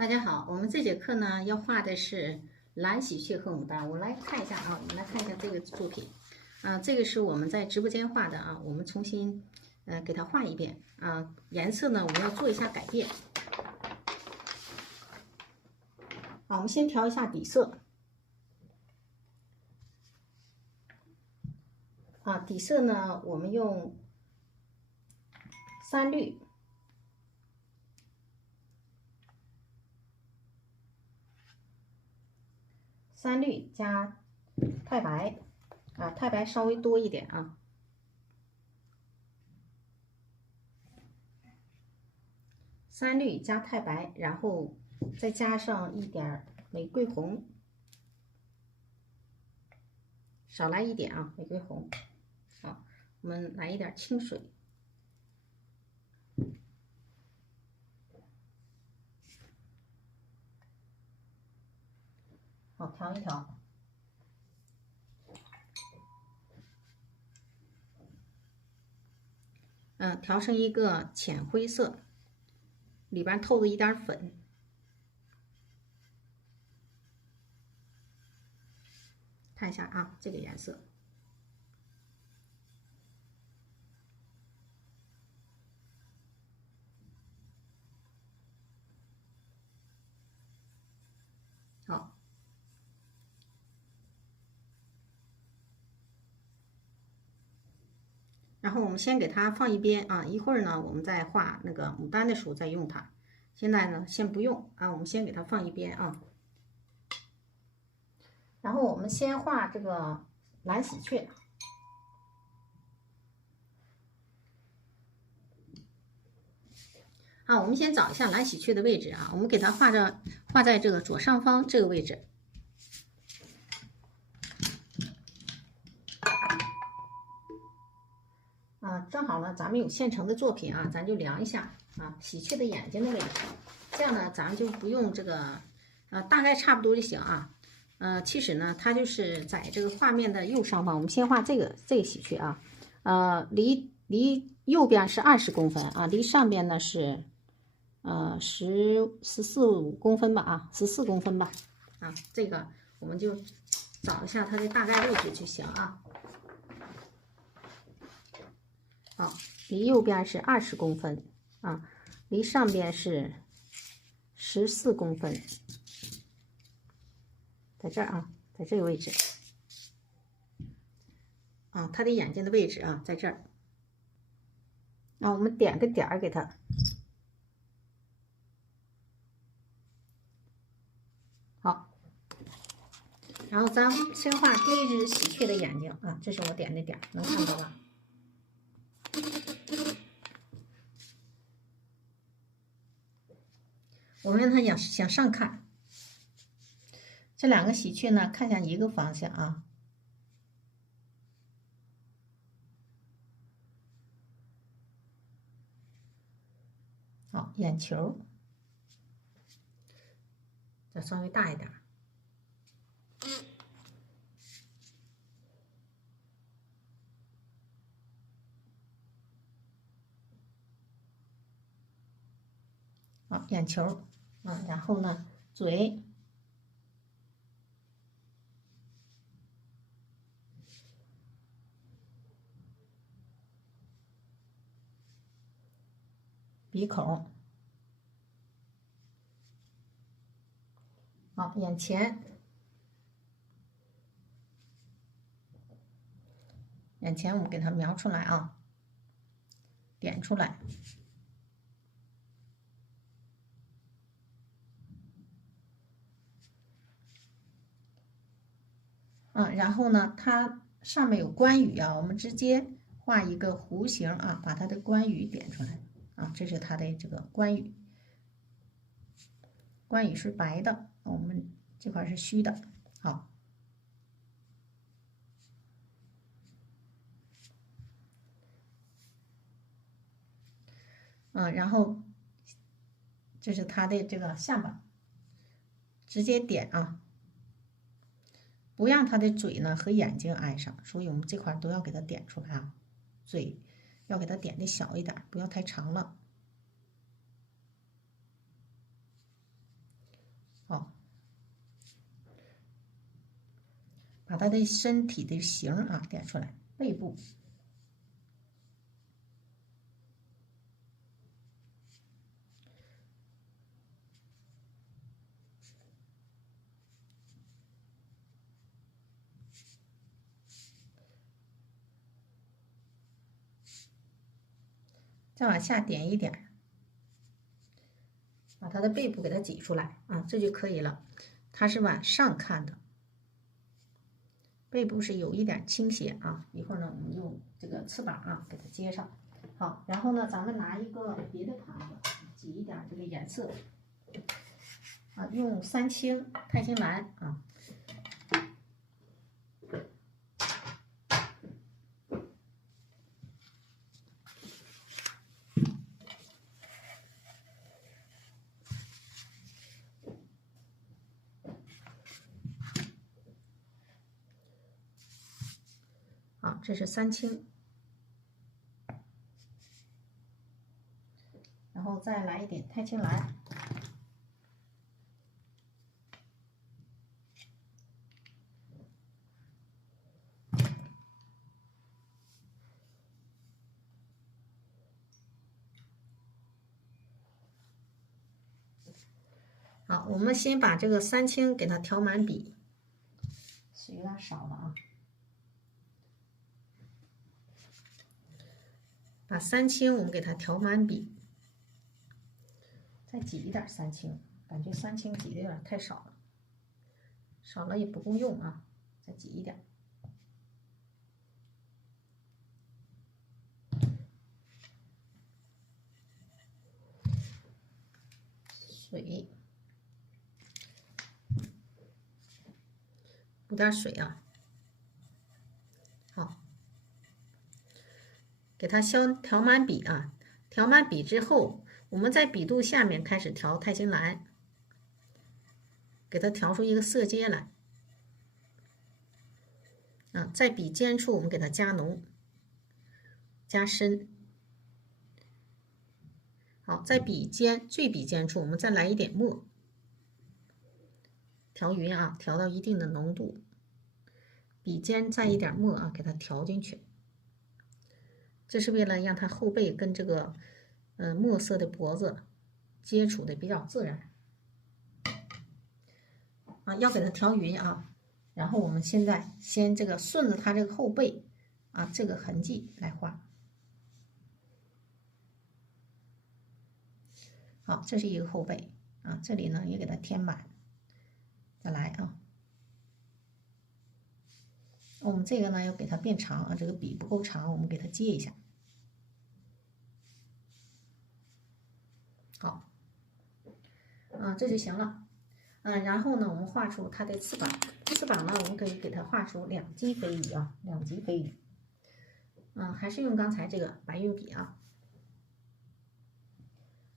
大家好，我们这节课呢要画的是蓝喜鹊和牡丹。我来看一下啊，我们来看一下这个作品。这个是我们在直播间画的啊，我们重新给它画一遍啊。颜色呢我们要做一下改变。好，我们先调一下底色。底色呢我们用3绿。3绿加太白太白稍微多一点啊。3绿加太白，然后再加上一点玫瑰红，少来一点啊，玫瑰红。好，我们来一点清水。好，调一调。调成一个浅灰色，里边透着一点粉。看一下啊，这个颜色。好。然后我们先给它放一边啊，一会儿呢，我们再画那个牡丹的时候再用它。现在呢，先不用啊，我们先给它放一边啊。然后我们先画这个蓝喜鹊。我们先找一下蓝喜鹊的位置啊，我们给它画在这个左上方这个位置。正好呢，咱们有现成的作品啊，咱就量一下啊，喜鹊的眼睛的位置，这样呢，咱们就不用这个，大概差不多就行啊。其实呢，它就是在这个画面的右上方，我们先画这个喜鹊啊，离右边是20公分啊，离上边呢是14公分吧啊，14公分吧啊，这个我们就找一下它的大概位置就行啊。好，离右边是20公分啊，离上边是14公分，在这儿啊，在这个位置啊，它的眼睛的位置啊，在这儿。我们点个点儿给它。好，然后咱先画第一只喜鹊的眼睛啊，这是我点的点，能看到吧？我们让它向上看，这2个喜鹊呢，看向一个方向啊。好，眼球再稍微大一点。好，眼球然后呢，嘴。鼻孔，好，眼前，我们给它描出来啊，点出来。然后呢，它上面有关羽啊，我们直接画一个弧形啊，把它的关羽点出来啊，这是它的这个关羽。关羽是白的，我们这块是虚的。好，然后这是它的这个下巴，直接点啊，不让它的嘴呢和眼睛挨上，所以我们这块都要给它点出来啊，嘴要给它点的小一点，不要太长了。把它的身体的形啊点出来，背部。再往下点一点，把它的背部给它挤出来啊，这就可以了。它是往上看的，背部是有一点倾斜啊。一会儿呢，我们用这个翅膀啊给它接上。好，然后呢，咱们拿一个别的盘子，挤一点这个颜色啊，用三青、钛青蓝啊。好，这是三青，然后再来一点钛青蓝，好，我们先把这个三青给它调满笔，水有点少了啊。把三青我们给它调满笔，再挤一点三青，感觉三青挤的有点太少了，少了也不够用啊，再挤一点。水，补点水啊。好，给它调满笔啊，调满笔之后，我们在笔肚下面开始调钛青蓝，给它调出一个色阶来。啊，在笔尖处我们给它加浓、加深。好，在笔尖最笔尖处我们再来一点墨，调匀啊，调到一定的浓度。笔尖再一点墨啊，给它调进去。这是为了让它后背跟这个墨色的脖子接触的比较自然啊，要给它调匀啊。然后我们现在先这个顺着它这个后背啊这个痕迹来画。好，这是一个后背啊，这里呢也给它填满。再来啊，我们这个呢要给它变长啊，这个笔不够长，我们给它接一下。好，这就行了。然后呢，我们画出它的翅膀。翅膀呢，我们可以给它画出两击飞羽啊，两击飞羽。还是用刚才这个白云笔啊。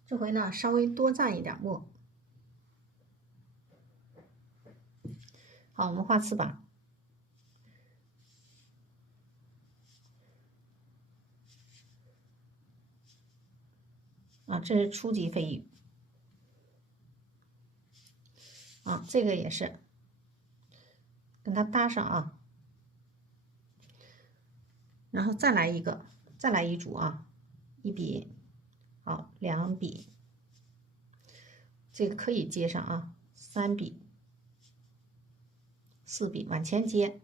这回呢，稍微多蘸一点墨。好，我们画翅膀。啊，这是初级飞羽。啊，这个也是跟它搭上啊，然后再来一个，再来一组啊，一笔，好，两笔，这个可以接上啊，三笔，四笔，往前接，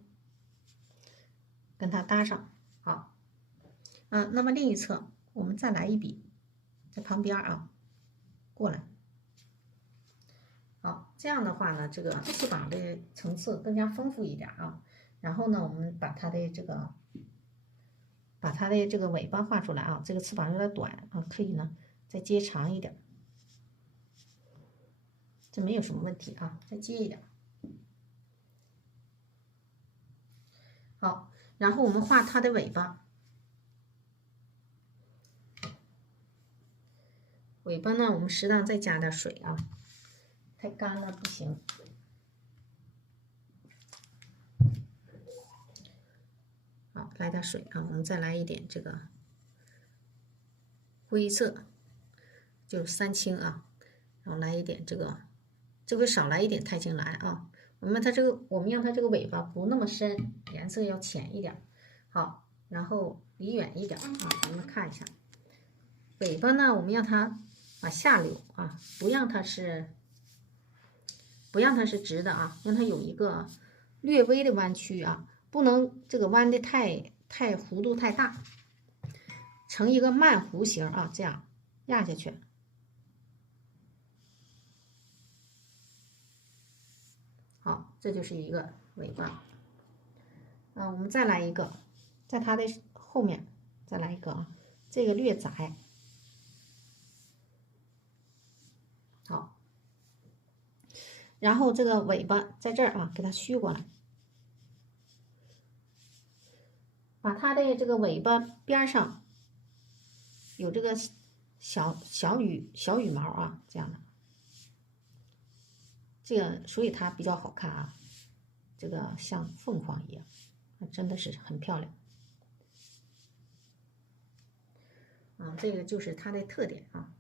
跟它搭上，好，那么另一侧我们再来一笔，在旁边啊，过来。好，这样的话呢，这个翅膀的层次更加丰富一点啊。然后呢，我们把它的这个尾巴画出来啊。这个翅膀有点短啊，可以呢再接长一点，这没有什么问题啊，再接一点。好，然后我们画它的尾巴。尾巴呢，我们适当再加点水啊。太干了不行。好，来点水啊，我们再来一点这个灰色，就是三青啊，然后来一点这个，这回少来一点钛青蓝啊，我们让它这个尾巴不那么深，颜色要浅一点。好，然后离远一点啊，咱们看一下尾巴呢，我们让它往下溜啊，不让它是直的啊，让它有一个略微的弯曲啊，不能这个弯的太弧度太大，成一个慢弧形啊，这样压下去。好，这就是一个尾巴。我们再来一个，在它的后面再来一个啊，这个略窄。好，然后这个尾巴在这儿啊，给它虚过来，把它的这个尾巴边上有这个小羽毛啊，这样的，这个所以它比较好看啊，这个像凤凰一样，真的是很漂亮啊，这个就是它的特点啊，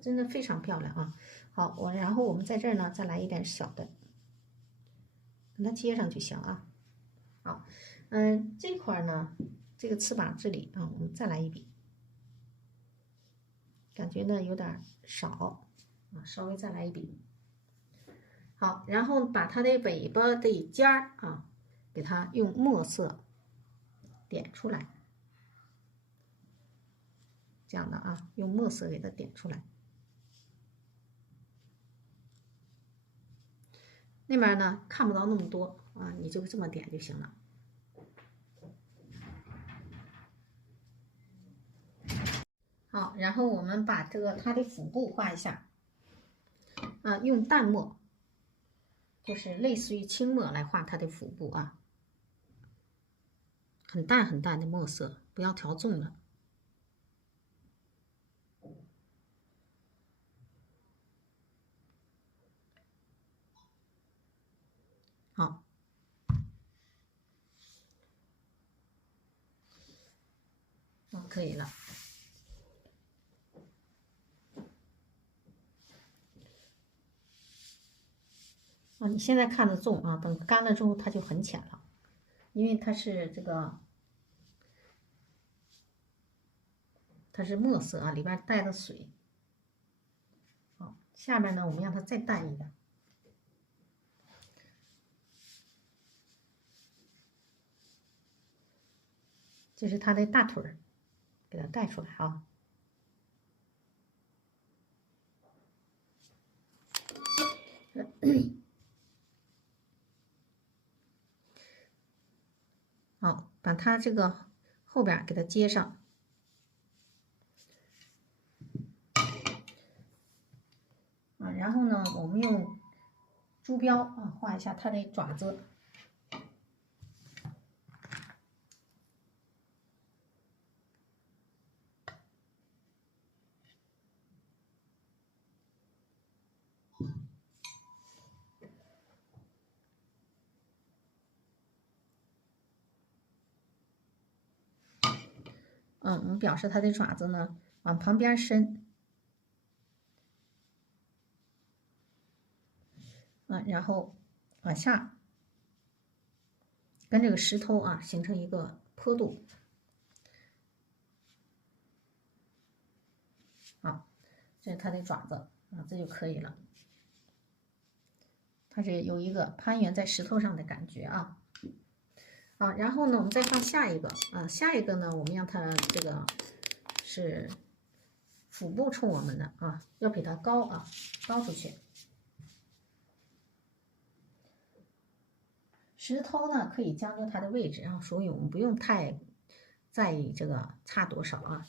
真的非常漂亮啊。好，然后我们在这儿呢再来一点小的，跟它接上就行啊。好，这块呢，这个翅膀这里啊，我们再来一笔，感觉呢有点少啊，稍微再来一笔。好，然后把它的尾巴的尖儿啊，给它用墨色点出来，这样的啊，用墨色给它点出来。那边呢看不到那么多啊，你就这么点就行了。好，然后我们把这个它的腹部画一下，用淡墨，就是类似于青墨来画它的腹部啊，很淡很淡的墨色，不要调重了。好，可以了。你现在看得重啊，等干了之后它就很浅了，因为它是它是墨色啊，里边带的水。好，下面呢我们让它再淡一点，这是它的大腿儿，给它带出来啊。好，把它这个后边给它接上。然后呢，我们用猪标啊画一下它的爪子。我们表示它的爪子呢往旁边伸，然后往下跟这个石头啊形成一个坡度。好，这是它的爪子啊，这就可以了。它是有一个攀援在石头上的感觉啊。然后呢，我们再放下一个啊，下一个呢，我们让它这个是腹部冲我们的啊，要比它高啊，高出去。石头呢可以将就它的位置啊，所以我们不用太在意这个差多少啊，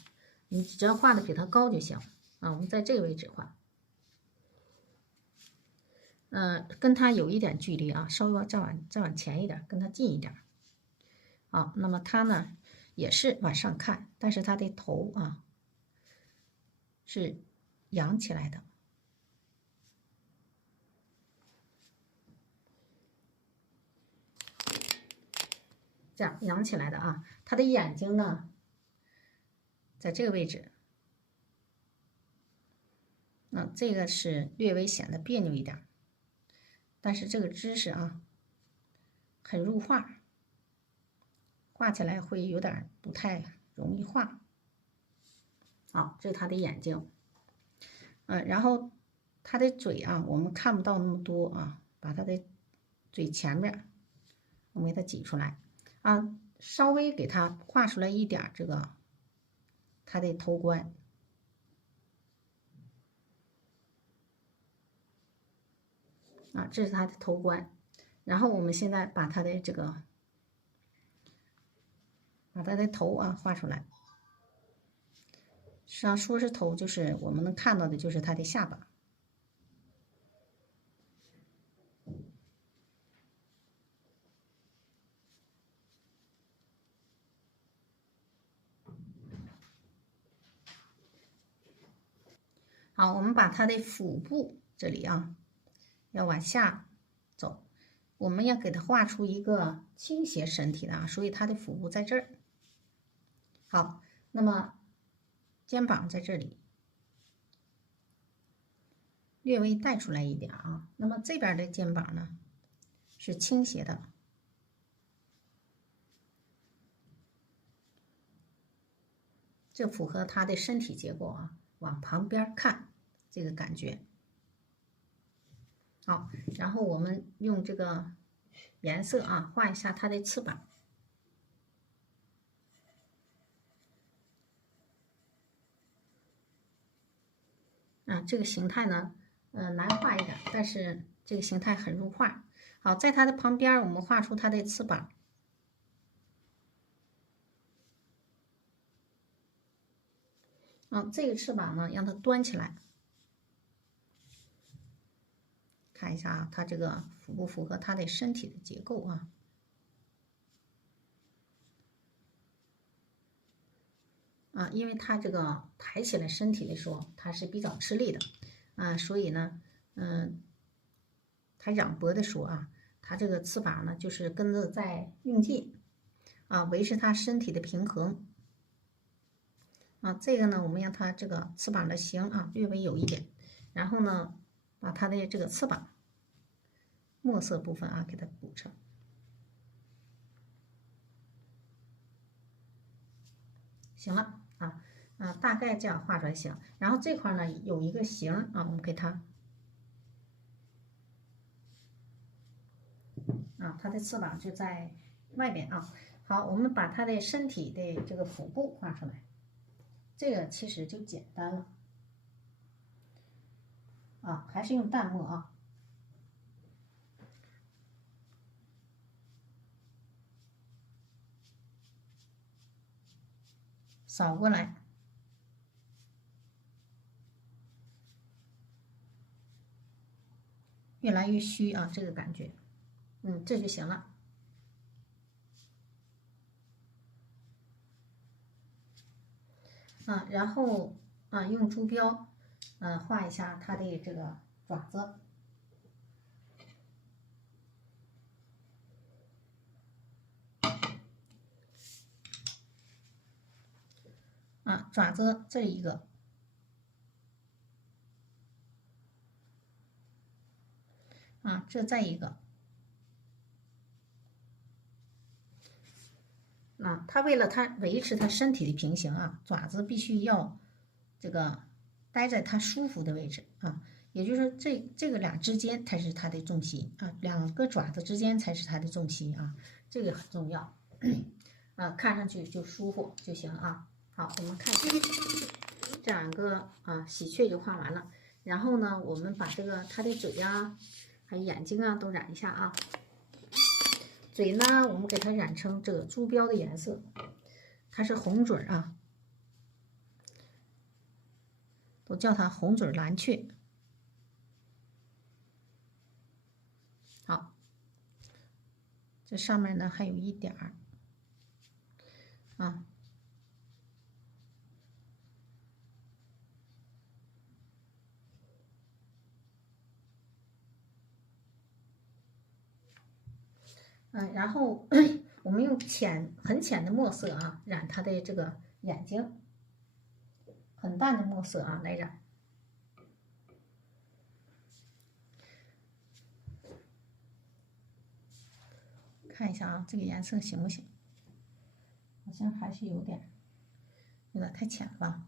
你只要画的比它高就行啊。我们在这个位置画，跟它有一点距离啊，稍微再往前一点，跟它近一点。好，那么它呢也是往上看，但是它的头啊是扬起来的，这样扬起来的啊。它的眼睛呢在这个位置，这个是略微显得别扭一点，但是这个知识啊很入画，画起来会有点不太容易画。好，这是他的眼睛，然后他的嘴啊，我们看不到那么多啊，把他的嘴前面我们给它挤出来啊，稍微给它画出来一点这个它的头冠啊，这是它的头冠。然后我们现在把它的这个把它的头啊画出来。实际上说是头，就是我们能看到的就是它的下巴。好，我们把它的腹部这里啊，要往下走，我们要给它画出一个倾斜身体的啊，所以它的腹部在这儿。好，那么肩膀在这里，略微带出来一点啊。那么这边的肩膀呢是倾斜的，这符合它的身体结构啊。往旁边看，这个感觉。好，然后我们用这个颜色啊画一下它的翅膀。这个形态呢，难画一点，但是这个形态很入画。好，在它的旁边我们画出它的翅膀。这个翅膀呢，让它端起来。看一下啊，它这个符不符合它的身体的结构啊？因为它这个抬起来身体的时候，它是比较吃力的所以呢，它仰脖的时候啊，它这个翅膀呢就是跟着在用劲维持它身体的平衡这个呢，我们让它这个翅膀的形略微有一点，然后呢，把它的这个翅膀墨色部分给它补上。行了大概这样画出来行。然后这块呢有一个形我们给它它的翅膀就在外边好，我们把它的身体的这个腹部画出来，这个其实就简单了还是用淡墨扫过来。越来越虚这个感觉，这就行了。然后用猪标画一下它的这个爪子。爪子这一个。这再一个。它为了维持它身体的平行爪子必须要这个待在它舒服的位置也就是说这个俩之间才是它的重心两个爪子之间才是它的重心这个很重要看上去就舒服就行好，我们看这两个喜鹊就画完了，然后呢，我们把这个它的嘴还有眼睛都染一下嘴呢，我们给它染成这个猪标的颜色，它是红嘴都叫它红嘴蓝雀。好，这上面呢还有一点然后我们用很浅的墨色染它的这个眼睛，很淡的墨色来染。看一下啊，这个颜色行不行？好像还是有点太浅了吧。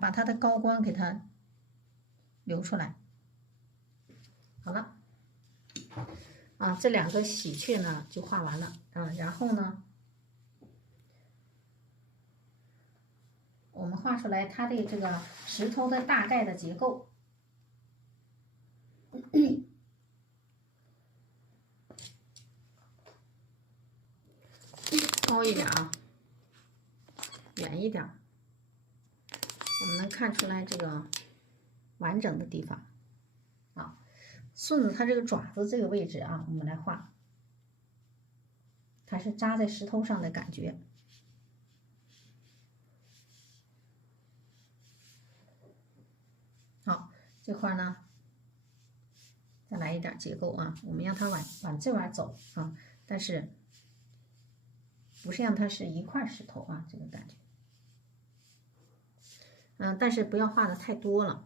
把它的高光给它留出来。好了，这两个喜鹊呢就画完了然后呢，我们画出来它的这个石头的大概的结构。高一点啊，远一点，我们能看出来这个完整的地方。顺着它这个爪子这个位置我们来画，它是扎在石头上的感觉。好，这块呢，再来一点结构我们让它往这边走但是不是让它是一块石头这个感觉。但是不要画的太多了。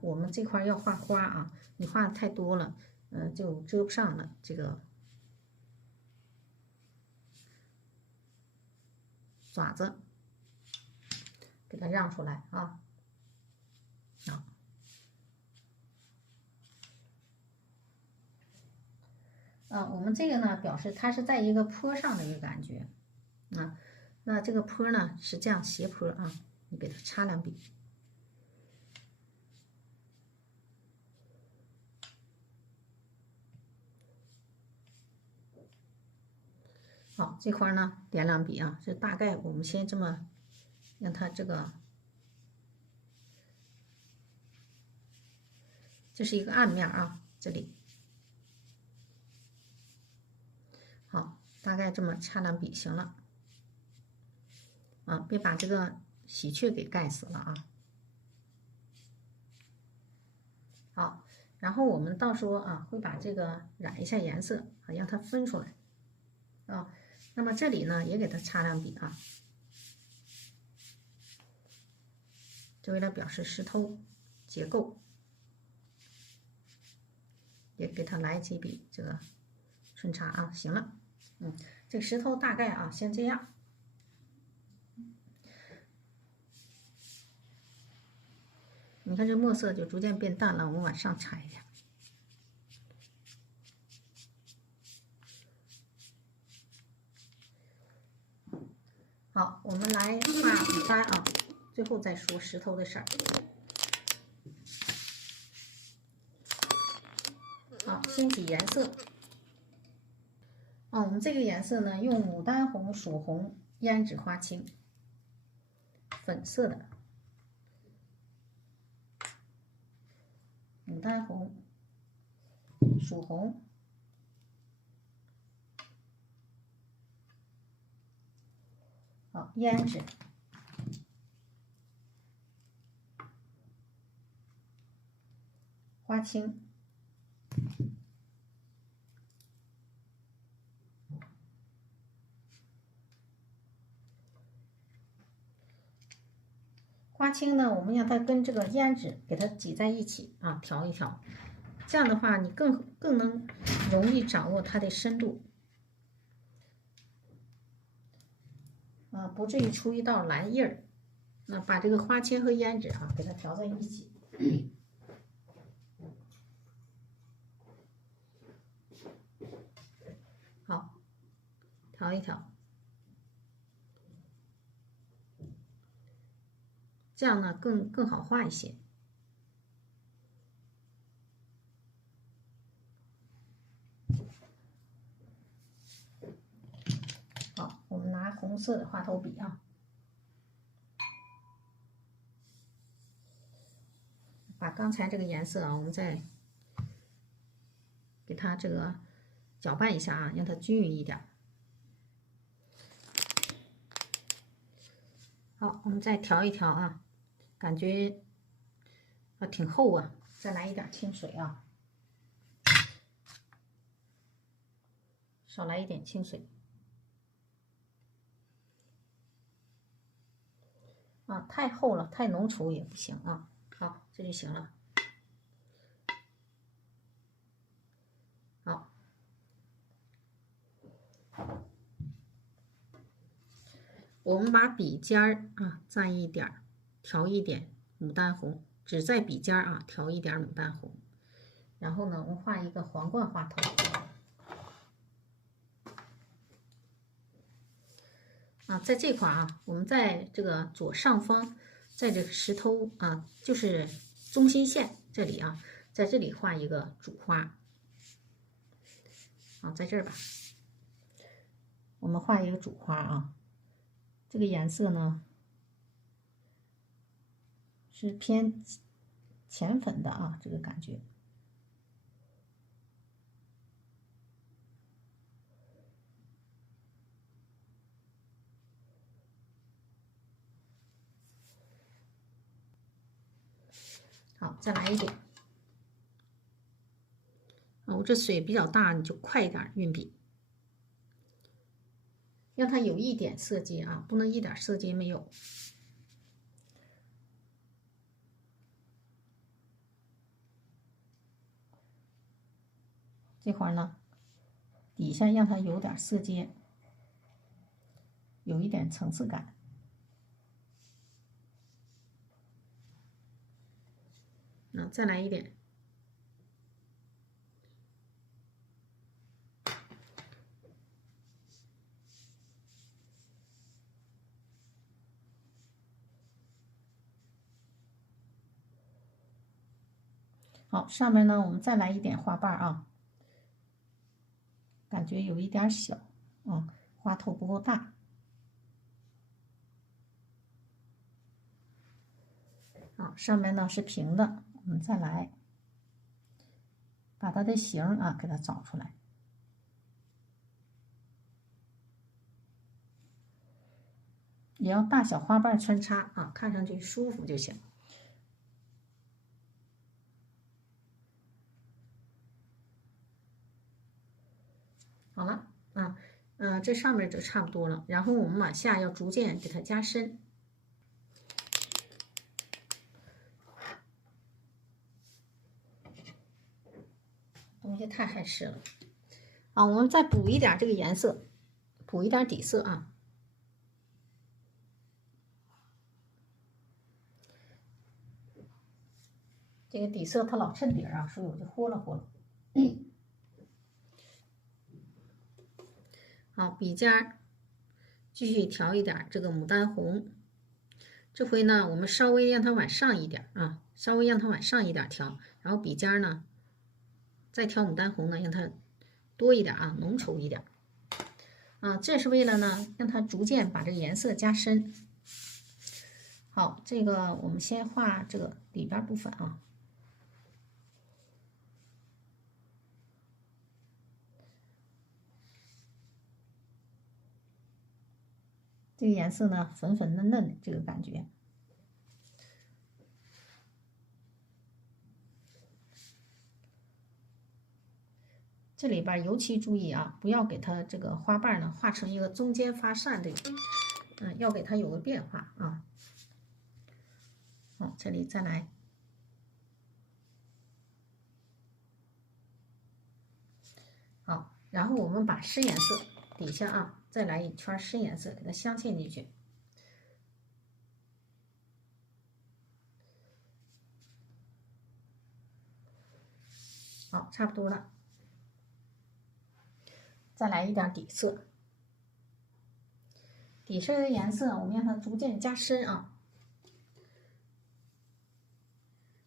我们这块要画花你画的太多了，就遮不上了这个爪子，给它让出来好，我们这个呢表示它是在一个坡上的一个感觉那这个坡呢是这样斜坡你给它擦两笔。好，这块呢点两笔这大概我们先这么让它这个，这是一个暗面这里。好，大概这么擦两笔行了。别把这个喜鹊给盖死了好，然后我们到时候会把这个染一下颜色让它分出来那么这里呢也给它擦两笔就为了表示石头结构，也给它来几笔这个顺擦行了。这个石头大概先这样。你看这墨色就逐渐变淡了，我们往上擦一点。好，我们来画牡丹最后再说石头的事儿。好，先挤颜色。我们这个颜色呢，用牡丹红、曙红、胭脂花青，粉色的。牡丹红、曙红、胭脂、花青。花青呢，我们让它跟这个胭脂给它挤在一起调一调，这样的话你更能容易掌握它的深度不至于出一道蓝印儿。那把这个花青和胭脂给它调在一起。好，调一调，这样呢更好画一些。好，我们拿红色的画头笔把刚才这个颜色我们再给它这个搅拌一下让它均匀一点。好，我们再调一调感觉挺厚再来一点清水少来一点清水太厚了，太浓稠也不行好，这就行了。我们把笔尖儿啊蘸一点儿，调一点牡丹红，只在笔尖儿啊调一点牡丹红。然后呢，我们画一个皇冠花头。啊，在这块啊，我们在这个左上方，在这个石头啊，就是中心线这里啊，在这里画一个主花。啊，在这儿吧，我们画一个主花啊。这个颜色呢是偏浅粉的啊，这个感觉。好，再来一点。啊，我这水比较大，你就快一点运笔，让它有一点色阶啊，不能一点色阶没有。这块呢，底下让它有点色阶，有一点层次感。再来一点。好，上面呢，我们再来一点花瓣啊，感觉有一点小，花头不够大。好，上面呢是平的，我们再来把它的形啊给它找出来。也要大小花瓣穿插啊，看上去舒服就行。好了啊，这上面就差不多了。然后我们往下要逐渐给它加深。东西太碍事了啊！我们再补一点这个颜色，补一点底色啊。这个底色它老衬底啊，所以我就豁了豁了。好，笔尖儿继续调一点这个牡丹红。这回呢，我们稍微让它往上一点啊，稍微让它往上一点调，然后笔尖儿呢再调牡丹红呢，让它多一点啊，浓稠一点啊。这是为了呢，让它逐渐把这个颜色加深。好，这个我们先画这个里边部分啊。这个颜色呢，粉粉嫩嫩的这个感觉。这里边尤其注意啊，不要给它这个花瓣呢画成一个中间发散的，要给它有个变化啊。好，这里再来。好，然后我们把湿颜色底下啊，再来一圈湿颜色，给它镶嵌进去。好，差不多了。再来一点底色，底色的颜色我们让它逐渐加深啊。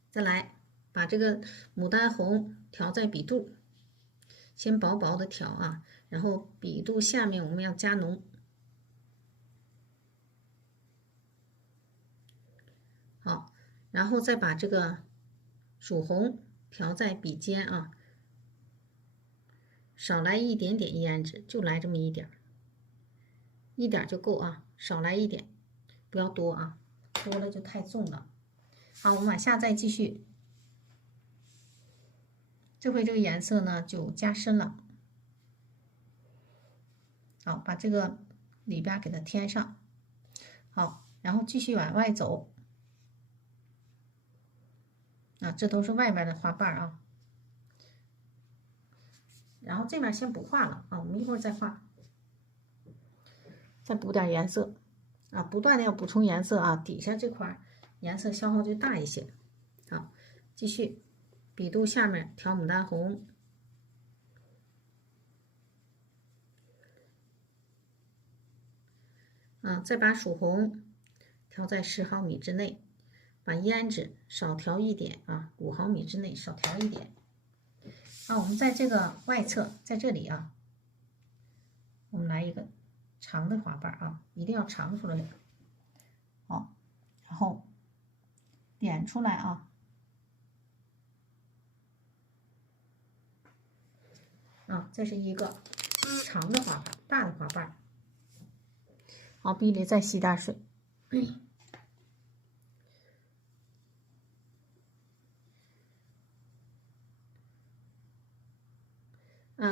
再来把这个牡丹红调在笔肚，先薄薄的调啊，然后笔肚下面我们要加浓。好，然后再把这个曙红调在笔尖啊，少来一点点胭脂，就来这么一点，一点就够啊，少来一点，不要多啊，多了就太重了。好，我们往下再继续，这回这个颜色呢就加深了。好，把这个里边给它添上。好，然后继续往外走。啊，这都是外边的花瓣啊。然后这面先不画了啊，我们一会儿再画，再补点颜色。啊，不断的要补充颜色啊，底下这块颜色消耗就大一些。好，继续，笔肚下面调牡丹红，再把曙红调在10毫米之内，把胭脂少调一点啊，5毫米之内少调一点。我们在这个外侧，在这里啊，我们来一个长的花瓣啊，一定要长出来。好，然后点出来啊，这是一个长的花瓣，大的花瓣。好，笔里再吸点水。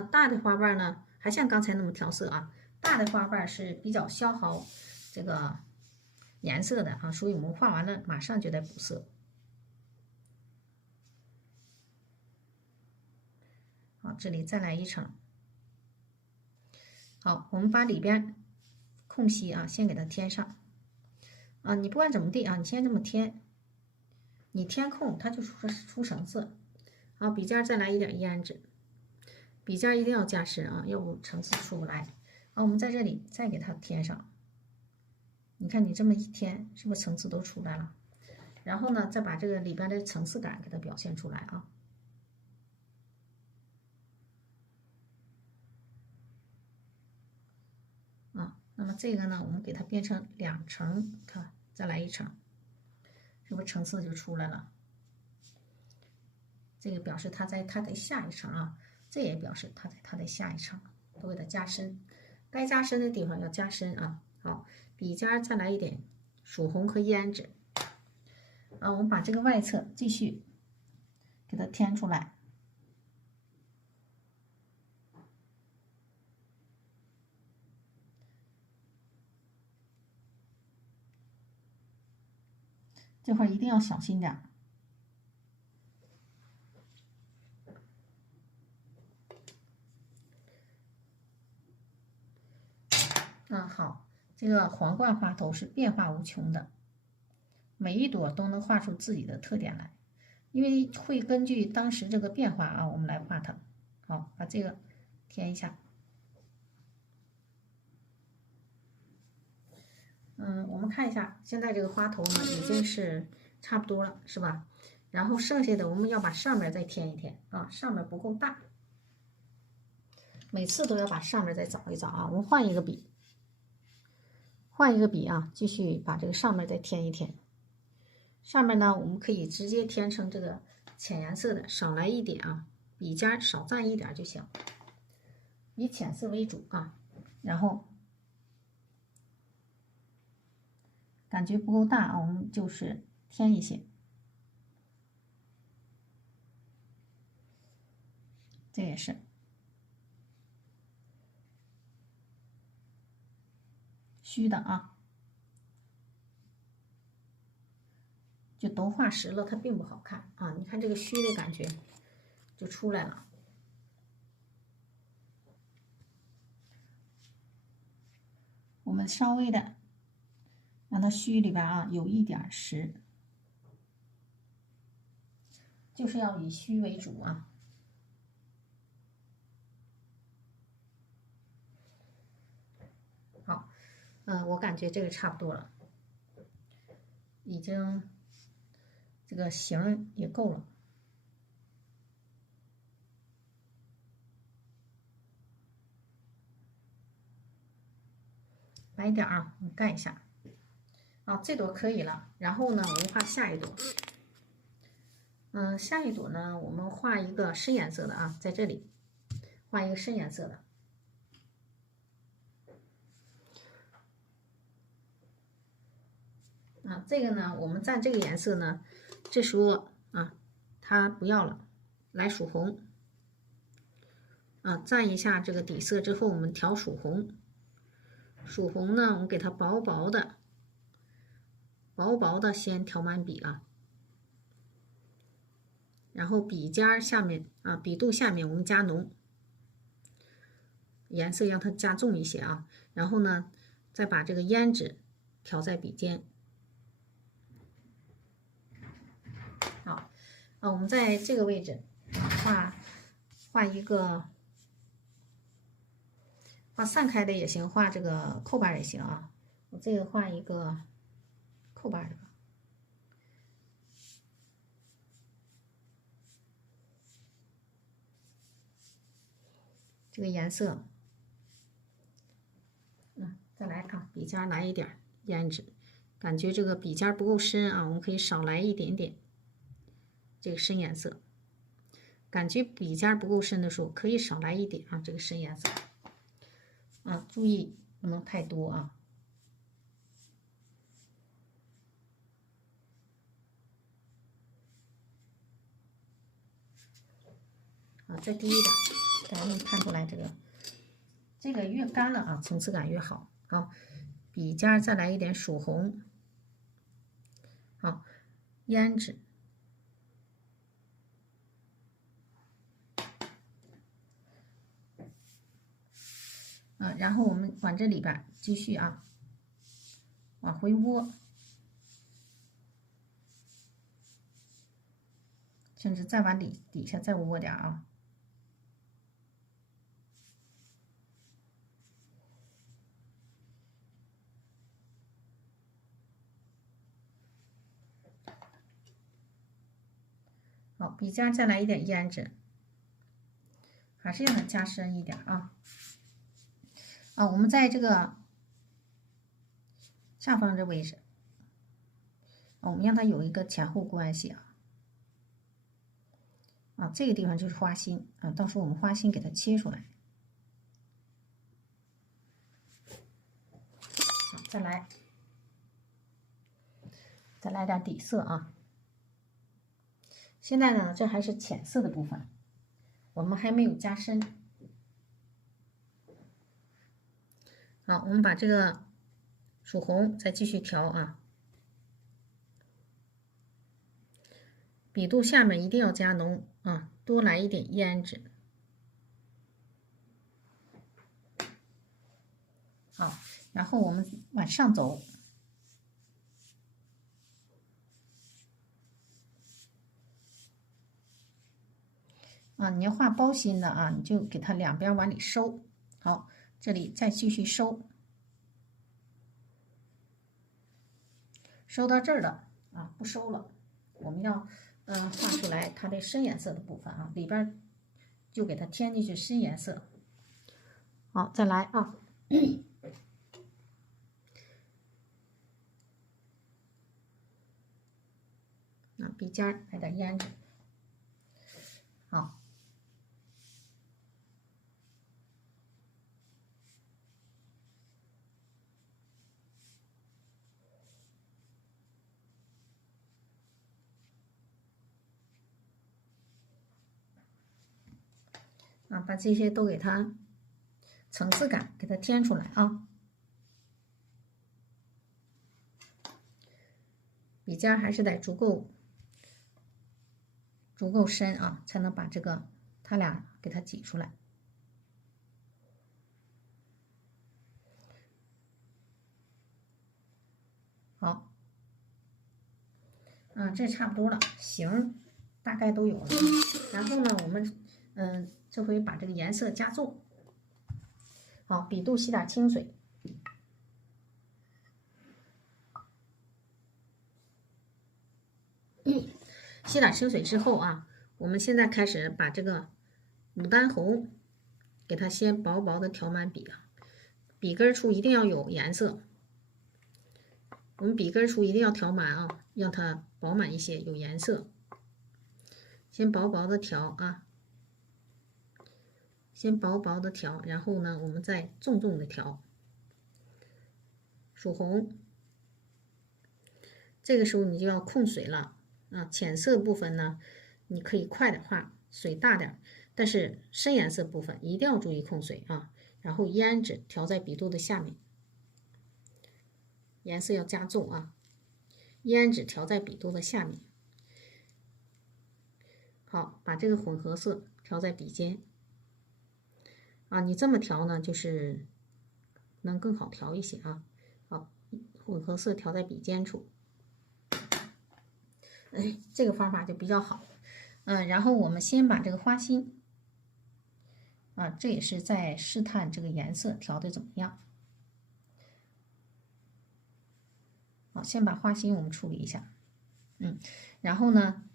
大的花瓣呢，还像刚才那么调色啊。大的花瓣是比较消耗这个颜色的啊，所以我们画完了马上就得补色。好，这里再来一层。好，我们把里边空隙啊，先给它填上。你不管怎么地啊，你先这么填，你填空它就出层次。好，笔尖再来一点胭脂，笔尖一定要加深啊，要不层次出不来。好，我们在这里再给它填上。你看你这么一填，是不是层次都出来了？然后呢，再把这个里边的层次感给它表现出来啊。那么这个呢，我们给它变成2层，看，再来一层，是不是层次就出来了？这个表示它在它的下一层啊，这也表示它在它的下一层，都给它加深，该加深的地方要加深啊。好，笔尖再来一点曙红和胭脂，我们把这个外侧继续给它填出来。这块一定要小心点。好，这个皇冠花头是变化无穷的，每一朵都能画出自己的特点来，因为会根据当时这个变化啊，我们来画它。好，把这个填一下。我们看一下，现在这个花头呢已经是差不多了，是吧？然后剩下的我们要把上面再填一填啊，上面不够大，每次都要把上面再找一找啊。我们换一个笔，继续把这个上面再填一填。上面呢，我们可以直接填成这个浅颜色的，少来一点啊，笔尖少蘸一点就行，以浅色为主啊。然后感觉不够大啊，我们就是添一些。这也是虚的啊，就都画实了，它并不好看啊。你看这个虚的感觉就出来了。我们稍微的让它虚里边啊有一点实，就是要以虚为主啊。好，我感觉这个差不多了，已经这个形也够了。来一点啊，我们盖一下。这朵可以了。然后呢，我们画下一朵。下一朵呢，我们画一个深颜色的啊，在这里画一个深颜色的。这个呢，我们蘸这个颜色呢，这时候它不要了，来曙红。蘸一下这个底色之后，我们调曙红。曙红呢，我们给它薄薄的先调满笔啊。然后笔尖下面笔肚下面我们加浓，颜色让它加重一些啊。然后呢，再把这个胭脂调在笔尖。好，我们在这个位置画一个，画散开的也行，画这个扣把也行啊。我这个画一个扣把的吧。这个颜色，再来啊，笔尖来一点胭脂，感觉这个笔尖不够深啊，我们可以少来一点点这个深颜色。感觉笔尖不够深的时候，可以少来一点啊，这个深颜色啊，注意不能太多啊。再低一点，大家能看出来这个越干了啊，层次感越好。好，笔尖再来一点曙红，好，胭脂，然后我们往这里边继续啊，往回窝，甚至再往底下再窝点啊。好，笔尖再来一点胭脂，还是让它加深一点啊。我们在这个下方这位置，我们让它有一个前后关系啊。这个地方就是花心啊，到时候我们花心给它切出来。好，再来点底色啊。现在呢，这还是浅色的部分，我们还没有加深。好，我们把这个曙红再继续调啊，笔肚下面一定要加浓啊，多来一点胭脂。好，然后我们往上走。你要画包心的啊，你就给它两边往里收。好，这里再继续收，收到这儿了啊，不收了。我们要画出来它的深颜色的部分啊，里边就给它添进去深颜色。好，再来啊。笔尖来点胭脂。好。把这些都给它层次感给它添出来啊。笔尖还是得足够深啊，才能把它俩给它挤出来。好，这差不多了，形大概都有了。然后呢，我们这回把这个颜色加重。好，笔肚吸点清水。吸点清水之后啊，我们现在开始把这个牡丹红给它先薄薄的调满笔啊，笔根处一定要有颜色。我们笔根处一定要调满啊，让它饱满一些，有颜色。先薄薄的调啊，先薄薄的调，然后呢，我们再重重的调。曙红，这个时候你就要控水了啊。浅色部分呢，你可以快点画，水大点，但是深颜色部分一定要注意控水啊。然后胭脂调在笔肚的下面，颜色要加重啊。胭脂调在笔肚的下面。好，把这个混合色调在笔尖啊。你这么调呢，就是能更好调一些啊。好，混合色调在笔尖处。这个方法就比较好。然后我们先把这个花心啊，这也是在试探这个颜色调的怎么样。好，先把花心我们处理一下。然后呢，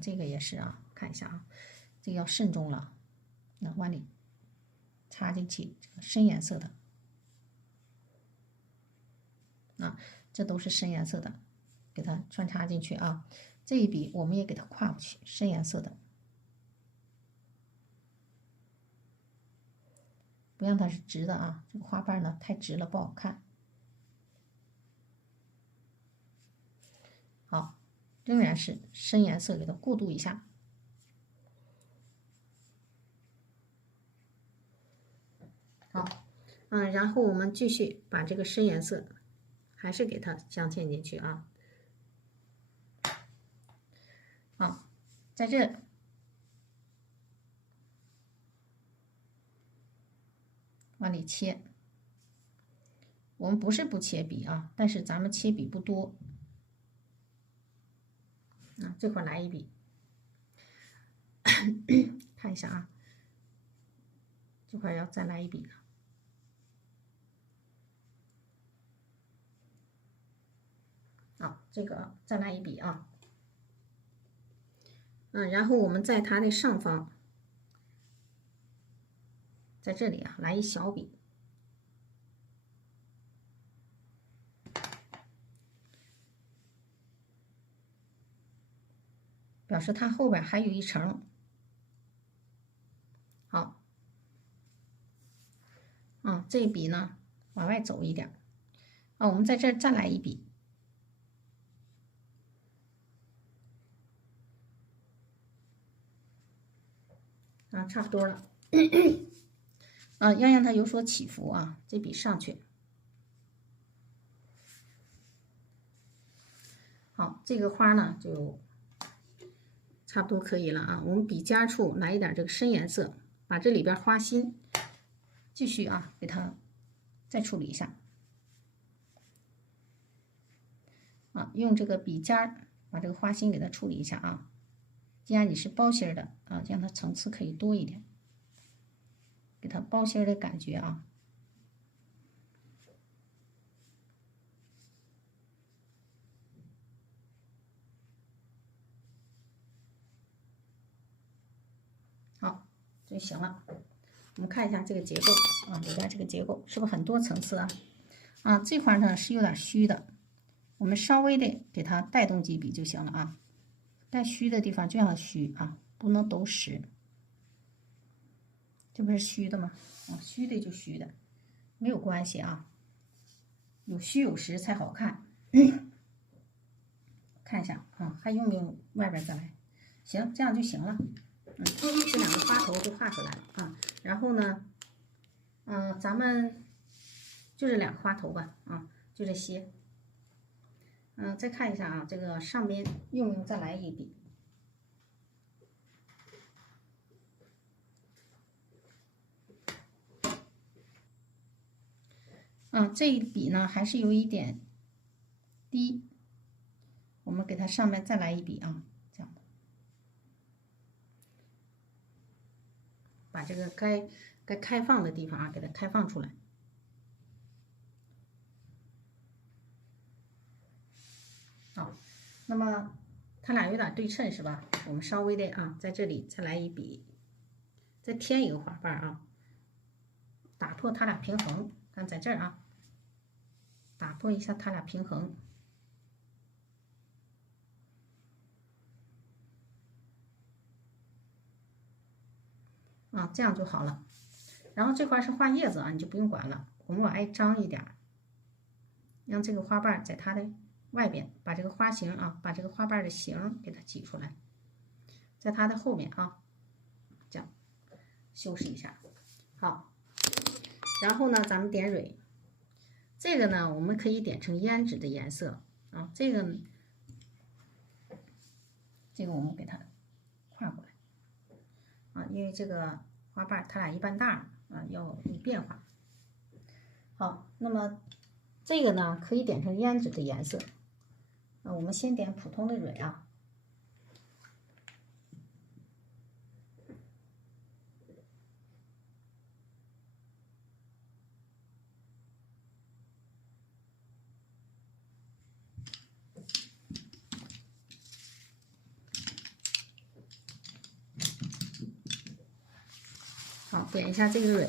这个也是啊，看一下啊，这个要慎重了。那往里插进去这个深颜色的，这都是深颜色的，给它穿插进去啊。这一笔我们也给它跨过去，深颜色的，不让它是直的啊，这个花瓣呢太直了不好看。好，仍然是深颜色给它过渡一下。好，然后我们继续把这个深颜色还是给它镶嵌进去啊。好，在这往里切。我们不是不切笔啊，但是咱们切笔不多。这块来一笔，看一下啊，这块要再来一笔呢。这个再来一笔啊。然后我们在它的上方，在这里啊来一小笔，表示它后边还有一层。好，这一笔呢往外走一点。我们在这儿再来一笔。差不多了。要让它有所起伏啊，这笔上去。好，这个花呢就差不多可以了啊。我们笔尖处来一点这个深颜色，把这里边花心继续啊给它再处理一下。用这个笔尖把这个花心给它处理一下啊。既然你是包心的啊，这样它层次可以多一点，给它包心的感觉啊。好，就行了。我们看一下这个结构啊，里边这个结构是不是很多层次啊？这块呢是有点虚的，我们稍微的给它带动几笔就行了啊。带虚的地方就让它虚啊，不能都实。这不是虚的吗？虚的就虚的，没有关系啊。有虚有实才好看。看一下啊，还用不用外边再来？行，这样就行了。这两个花头就画出来了啊。然后呢，咱们就这两个花头吧啊，就这些。再看一下啊，这个上边用不用再来一笔？这一笔呢还是有一点低，我们给它上面再来一笔啊，这样的，把这个该开放的地方啊，给它开放出来。好，那么它俩有点对称是吧？我们稍微的啊，在这里再来一笔，再添一个花瓣啊，打破它俩平衡。看在这儿啊，打破一下它俩平衡。这样就好了。然后这块是画叶子啊，你就不用管了。我们往外张一点，让这个花瓣在它的外边，把这个花形啊，把这个花瓣的形给它挤出来，在它的后面啊，这样修饰一下。好，然后呢，咱们点蕊。这个呢，我们可以点成胭脂的颜色啊。这个我们给它跨过来啊，因为这个花瓣它俩一般大啊，要有变化。好，那么这个呢可以点成胭脂的颜色。我们先点普通的蕊啊。好，点一下这个蕊。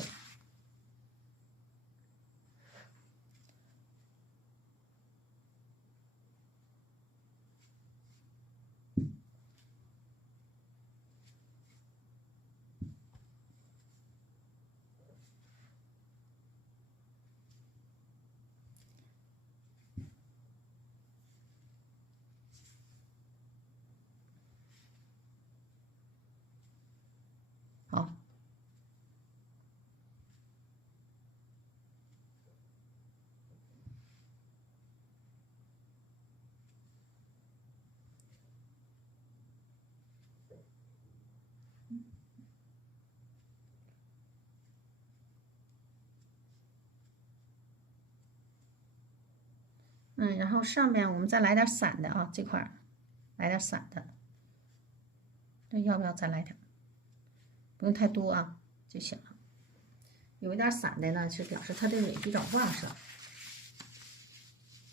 好。然后上面我们再来点散的啊，这块儿来点散的，这要不要再来点？不用太多啊就行了。有一点散的呢，是表示它的蕊比较旺盛。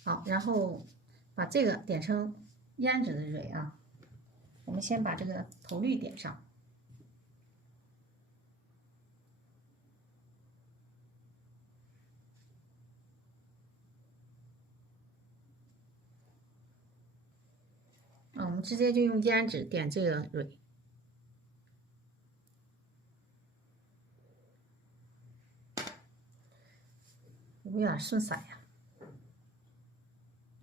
好，然后把这个点成胭脂的蕊啊。我们先把这个头绿点上。我们直接就用胭脂点这个蕊。有点顺色呀，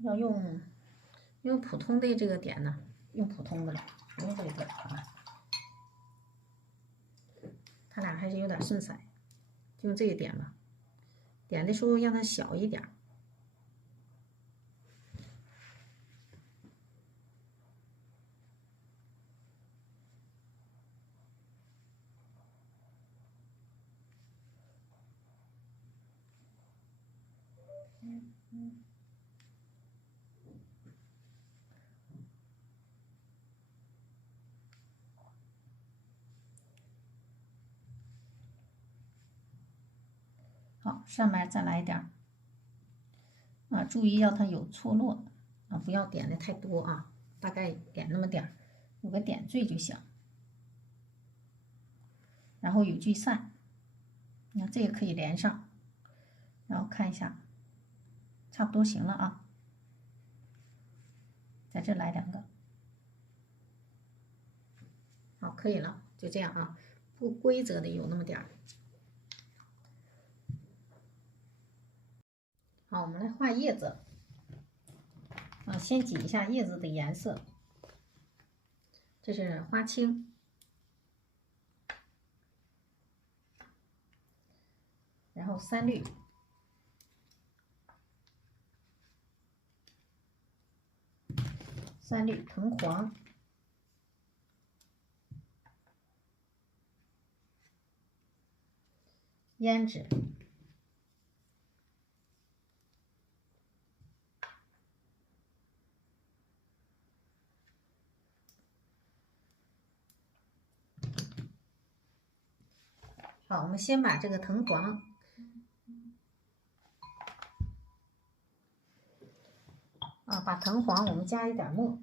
要用普通的这个点呢，用普通的了，不用这个点啊。它俩还是有点顺色，就用这个点吧。点的时候让它小一点。好，上面再来一点啊，注意要它有错落啊，不要点的太多啊，大概点那么点儿，有个点缀就行。然后有聚散，你看这个可以连上，然后看一下，差不多行了啊。在这来2个，好，可以了，就这样啊，不规则的有那么点儿。好，我们来画叶子啊，先挤一下叶子的颜色，这是花青，然后3绿。3绿藤黄，胭脂，好，我们先把这个藤黄把藤黄我们加一点墨，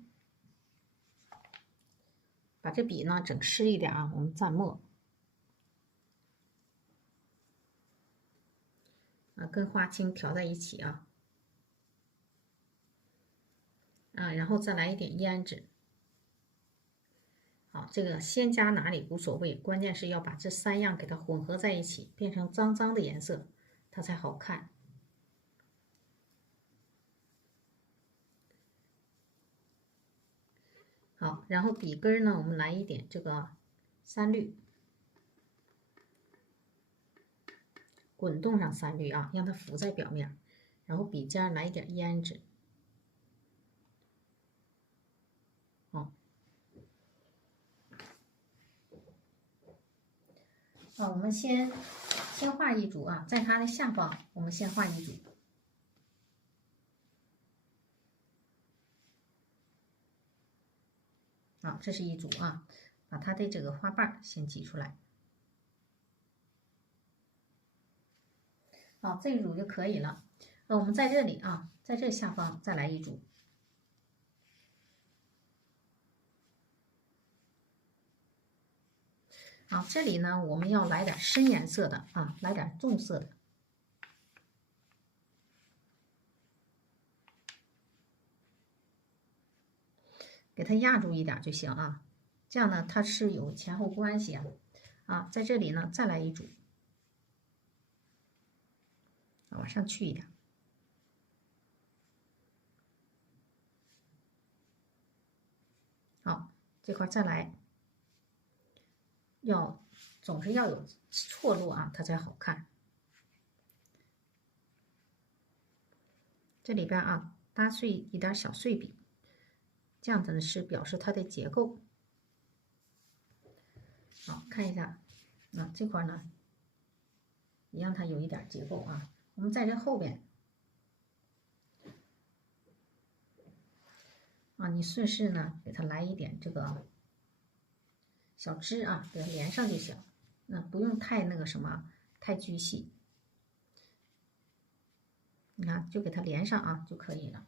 把这笔呢整湿一点啊，我们蘸墨跟花青调在一起啊，然后再来一点胭脂。好，这个先加哪里无所谓，关键是要把这3样给它混合在一起，变成脏脏的颜色，它才好看。好，然后笔根呢，我们来一点这个3绿，滚动上3绿啊，让它浮在表面，然后笔尖来一点胭脂。我们先画一组啊，在它的下方，我们先画一组。啊，这是一组啊，把它的这个花瓣先挤出来。好，这一组就可以了。那我们在这里啊，在这下方再来一组。好，这里呢我们要来点深颜色的啊，来点重色的。给它压住一点就行啊，这样呢它是有前后关系啊。啊，在这里呢再来一组，往上去一点。好，这块再来，总是要有错落啊，它才好看。这里边啊搭碎一点小碎笔，这样子呢是表示它的结构。好，看一下，那这块呢，也让它有一点结构啊。我们在这后边啊，你顺势呢给它来一点这个小枝啊，给它连上就行。那不用太那个什么，太拘细。你看，就给它连上啊就可以了。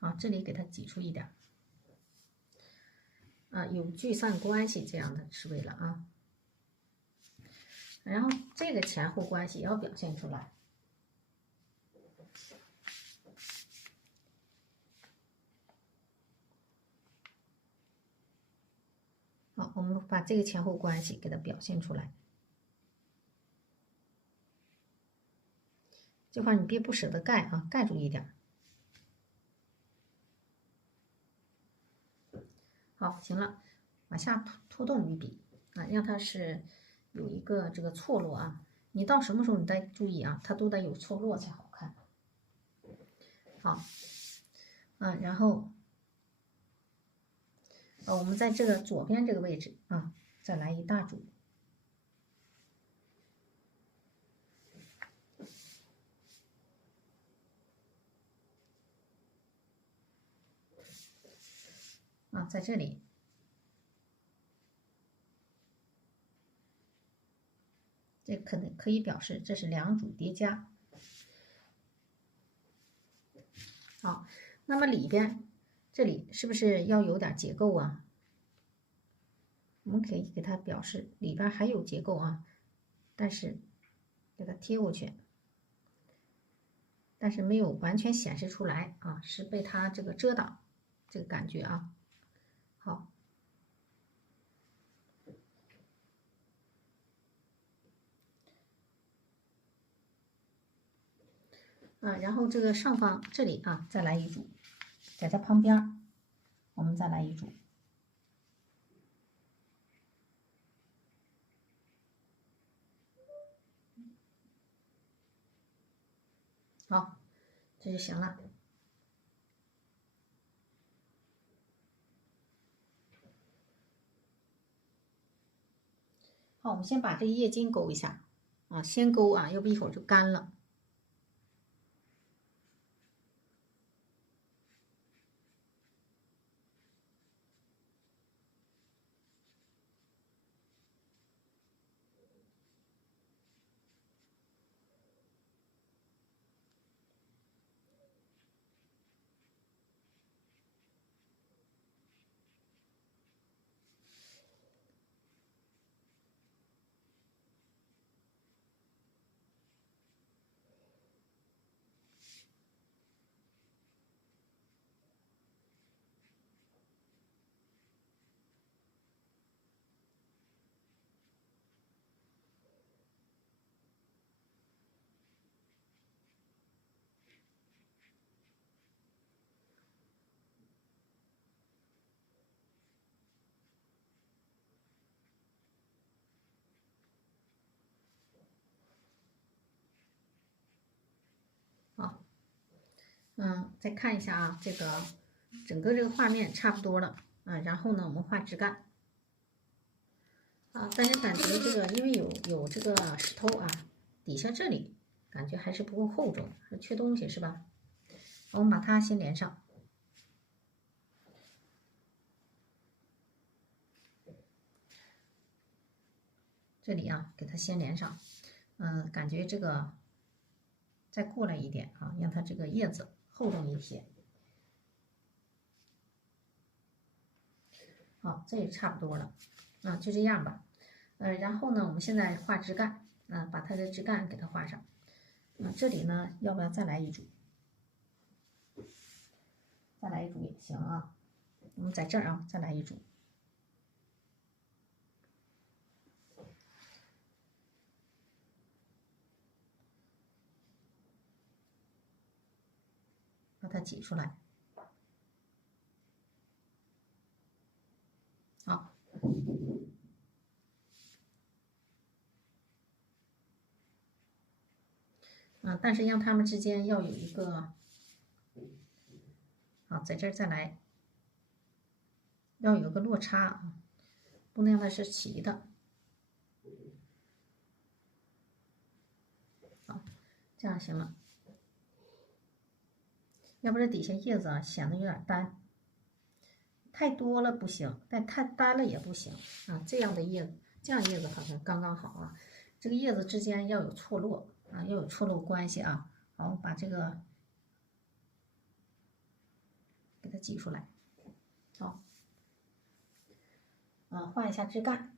好，这里给它挤出一点。啊，有聚散关系，这样的是为了啊。然后这个前后关系也要表现出来。好，我们把这个前后关系给它表现出来。这块你别不舍得盖啊，盖住一点。好，行了，往下拖动一笔啊，让它是有一个这个错落啊。你到什么时候你得注意啊，它都得有错落才好看。好，然后我们在这个左边这个位置啊，再来一大组。啊，在这里，这可以表示这是两组叠加。好，那么里边这里是不是要有点结构啊？我们可以给它表示里边还有结构啊，但是给它贴过去，但是没有完全显示出来啊，是被它这个遮挡，这个感觉啊。好，然后这个上方这里啊，再来一组，在它旁边我们再来一组。好，这就行了。好，我们先把这叶茎勾一下啊，先勾啊，要不一会儿就干了。好，再看一下啊，这个整个这个画面差不多了啊，然后呢，我们画枝干啊，但是感觉这个因为有这个石头啊，底下这里感觉还是不够厚重，还缺东西是吧？我们把它先连上。这里啊，给它先连上，感觉这个再过来一点啊，让它这个叶子厚重一些。好，这也差不多了，就这样吧。然后呢，我们现在画枝干，把它的枝干给它画上。这里呢，要不要再来一组？再来一组也行啊。我们在这儿啊，再来一组。把它挤出来。好。但是让它们之间要有一个，在这儿再来，要有个落差啊，不能让它是齐的。好，这样行了。要不这底下叶子显得有点单，太多了不行，但太单了也不行啊。这样的叶子，这样叶子好像刚刚好啊。这个叶子之间要有错落啊，要有错落关系啊。好，把这个给它挤出来。好，画一下枝干。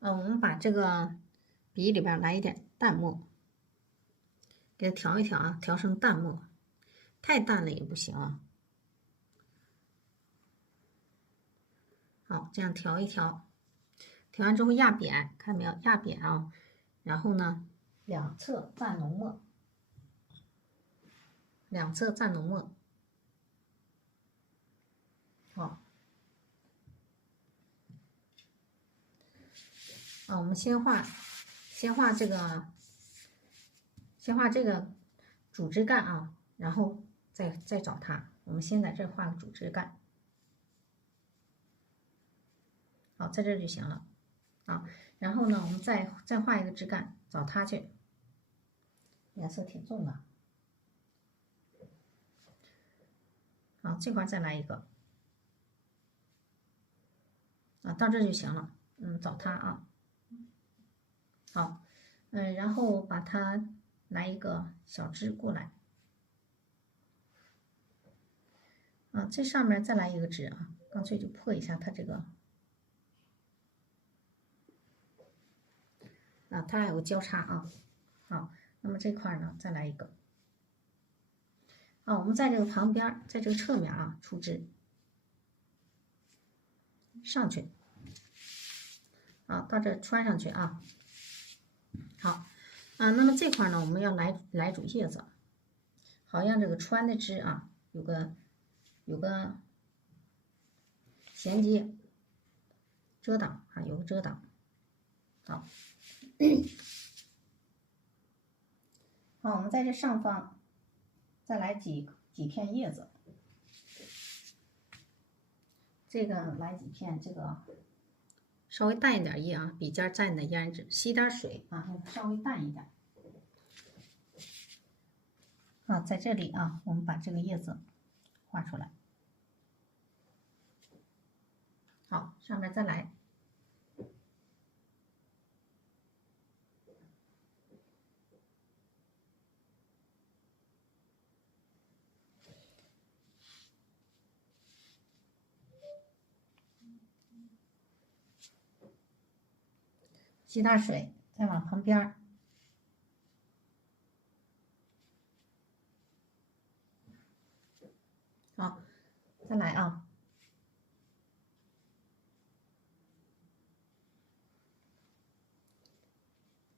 我们把这个笔里边来一点淡墨，给它调一调啊，调成淡墨，太淡了也不行啊。好，这样调一调，调完之后压扁，看没有？压扁啊。然后呢，两侧蘸浓墨，两侧蘸浓墨。好，我们先画这个主枝干啊，然后再找它。我们先在这画个主枝干。好，在这就行了啊。然后呢，我们再画一个枝干，找它去。颜色挺重的。好，这块再来一个。到这就行了。找它啊。好，然后把它来一个小枝过来。这上面再来一个枝啊，干脆就破一下它这个。它还有个交叉啊。好，那么这块呢，再来一个。我们在这个旁边，在这个侧面啊，出枝上去。到这穿上去啊。好，那么这块呢，我们要来组叶子，好让这个穿的枝啊有个衔接，遮挡啊，有个遮挡。好，好，我们在这上方再来几片叶子，这个来几片这个。稍微淡一点叶啊，笔尖蘸点胭脂，吸点水啊，让它稍微淡一点。在这里啊，我们把这个叶子画出来。好，上面再来。吸点水，再往旁边。好，再来啊。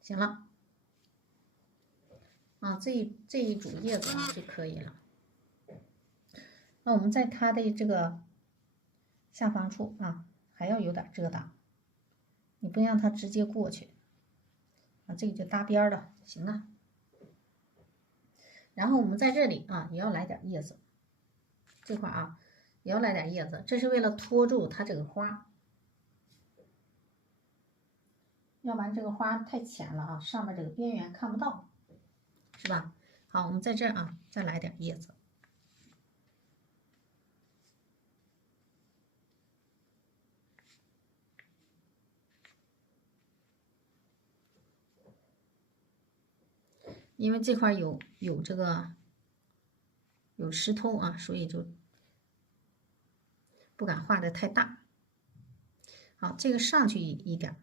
行了。这一组叶子就可以了。那我们在它的这个下方处啊，还要有点遮挡，你不让它直接过去。这个就搭边了，行了。然后我们在这里啊，也要来点叶子，这块啊也要来点叶子，这是为了托住它这个花，要不然这个花太浅了啊，上面这个边缘看不到。是吧？好，我们在这儿啊，再来点叶子。因为这块有这个有石头啊，所以就不敢画的太大。好，这个上去一点。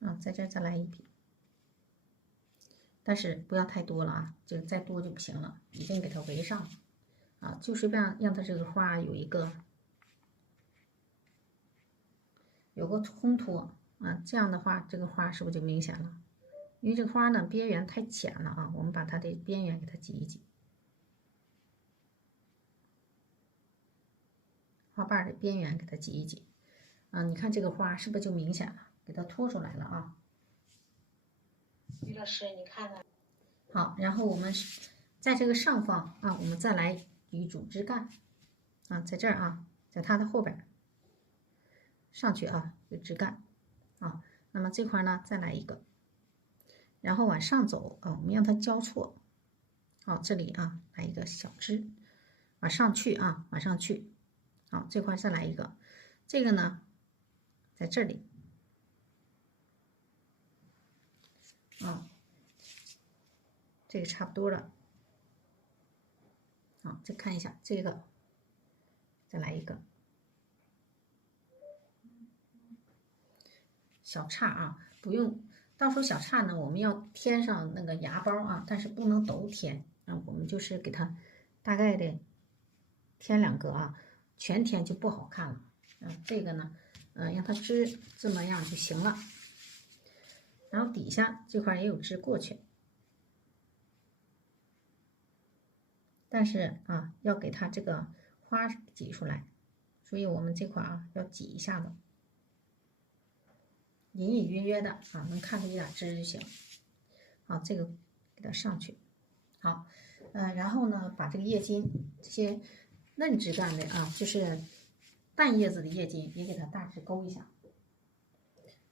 啊，在这儿再来一笔，但是不要太多了啊，这个再多就不行了，已经给它围上了啊，就随便让它这个花有个烘托啊，这样的话这个花是不是就明显了？因为这个花呢边缘太浅了啊，我们把它的边缘给它挤一挤，花瓣的边缘给它挤一挤啊，你看这个花是不是就明显了？给它拖出来了啊。于老师，你看看。好，然后我们在这个上方啊，我们再来一组枝干啊，在这儿啊，在它的后边上去啊，有枝干啊。那么这块呢，再来一个，然后往上走啊，我们让它交错。好，这里啊，来一个小枝，往上去啊，往上去。好，这块再来一个，这个呢，在这里啊。这个差不多了，好，再看一下这个，再来一个小叉啊，不用，到时候小叉呢，我们要添上那个芽包啊，但是不能都添啊，我们就是给它大概的添两个啊，全添就不好看了，这个呢，让它枝这么样就行了，然后底下这块也有枝过去。但是啊，要给它这个花挤出来，所以我们这块啊要挤一下子，隐隐约约的啊，能看出一点汁就行。好，这个给它上去。好，然后呢，把这个叶筋这些嫩枝干的啊，就是淡叶子的叶筋也给它大致勾一下，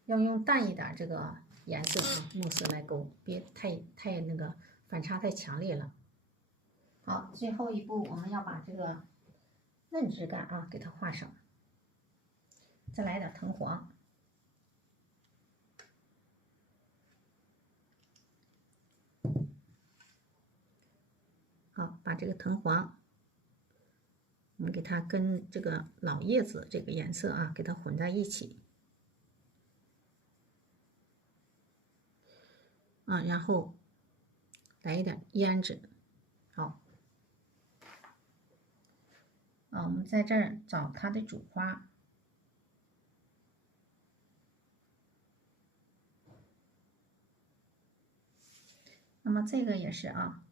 要用淡一点这个颜色啊，墨色来勾，别太那个反差太强烈了。好，最后一步我们要把这个嫩枝干啊给它画上，再来点藤黄。好，把这个藤黄，我们给它跟这个老叶子这个颜色啊给它混在一起啊，然后来一点胭脂。好，啊，我们在这儿找它的主花。那么这个也是啊，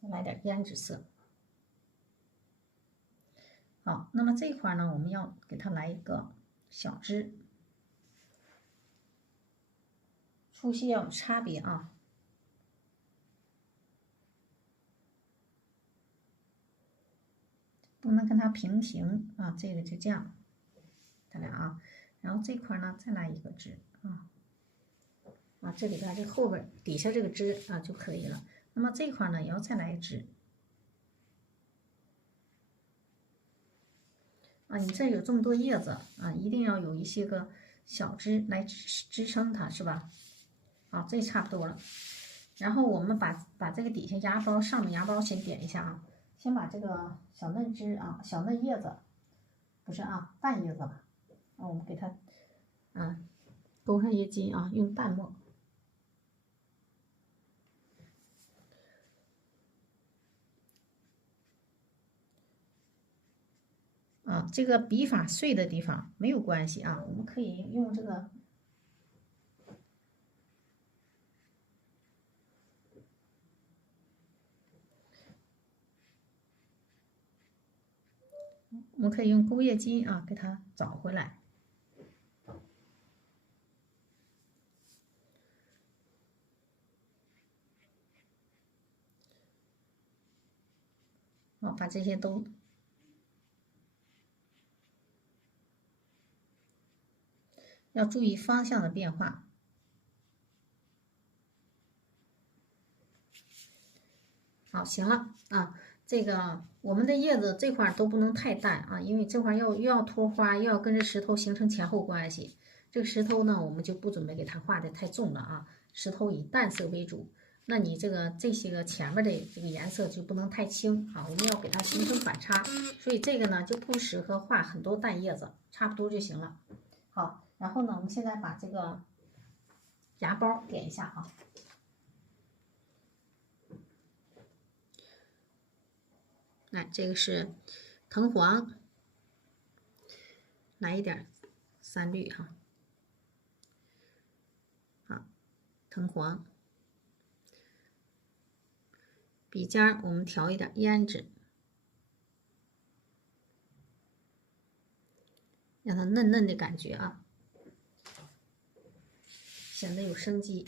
再来点胭脂色。好，那么这一块呢，我们要给它来一个小枝，粗细要有差别啊。不能跟它平行啊，这个就这样，咱俩啊，然后这块呢再来一个枝啊，这里边这后边底下这个枝啊就可以了。那么这块呢也要再来一枝啊，你这有这么多叶子啊，一定要有一些个小枝来支撑它，是吧？好，这差不多了。然后我们把这个底下芽包上面芽包先点一下啊，先把这个小嫩枝啊、小嫩叶子，不是啊，淡叶子吧，啊，我们给它勾上叶筋啊，用淡墨。啊，这个笔法碎的地方没有关系啊，我们可以用这个。我们可以用勾叶筋啊，给它找回来。好，把这些都要注意方向的变化。好，行了啊，这个我们的叶子这块都不能太淡啊，因为这块又要托花，又要跟着石头形成前后关系。这个石头呢，我们就不准备给它画的太重了啊，石头以淡色为主。那你这些个前面的这个颜色就不能太轻啊，我们要给它形成反差，所以这个呢就不适合画很多淡叶子，差不多就行了。好，然后呢，我们现在把这个芽苞点一下啊。来，这个是藤黄，来一点3绿哈，好，藤黄，笔尖我们调一点胭脂，让它嫩嫩的感觉啊，显得有生机。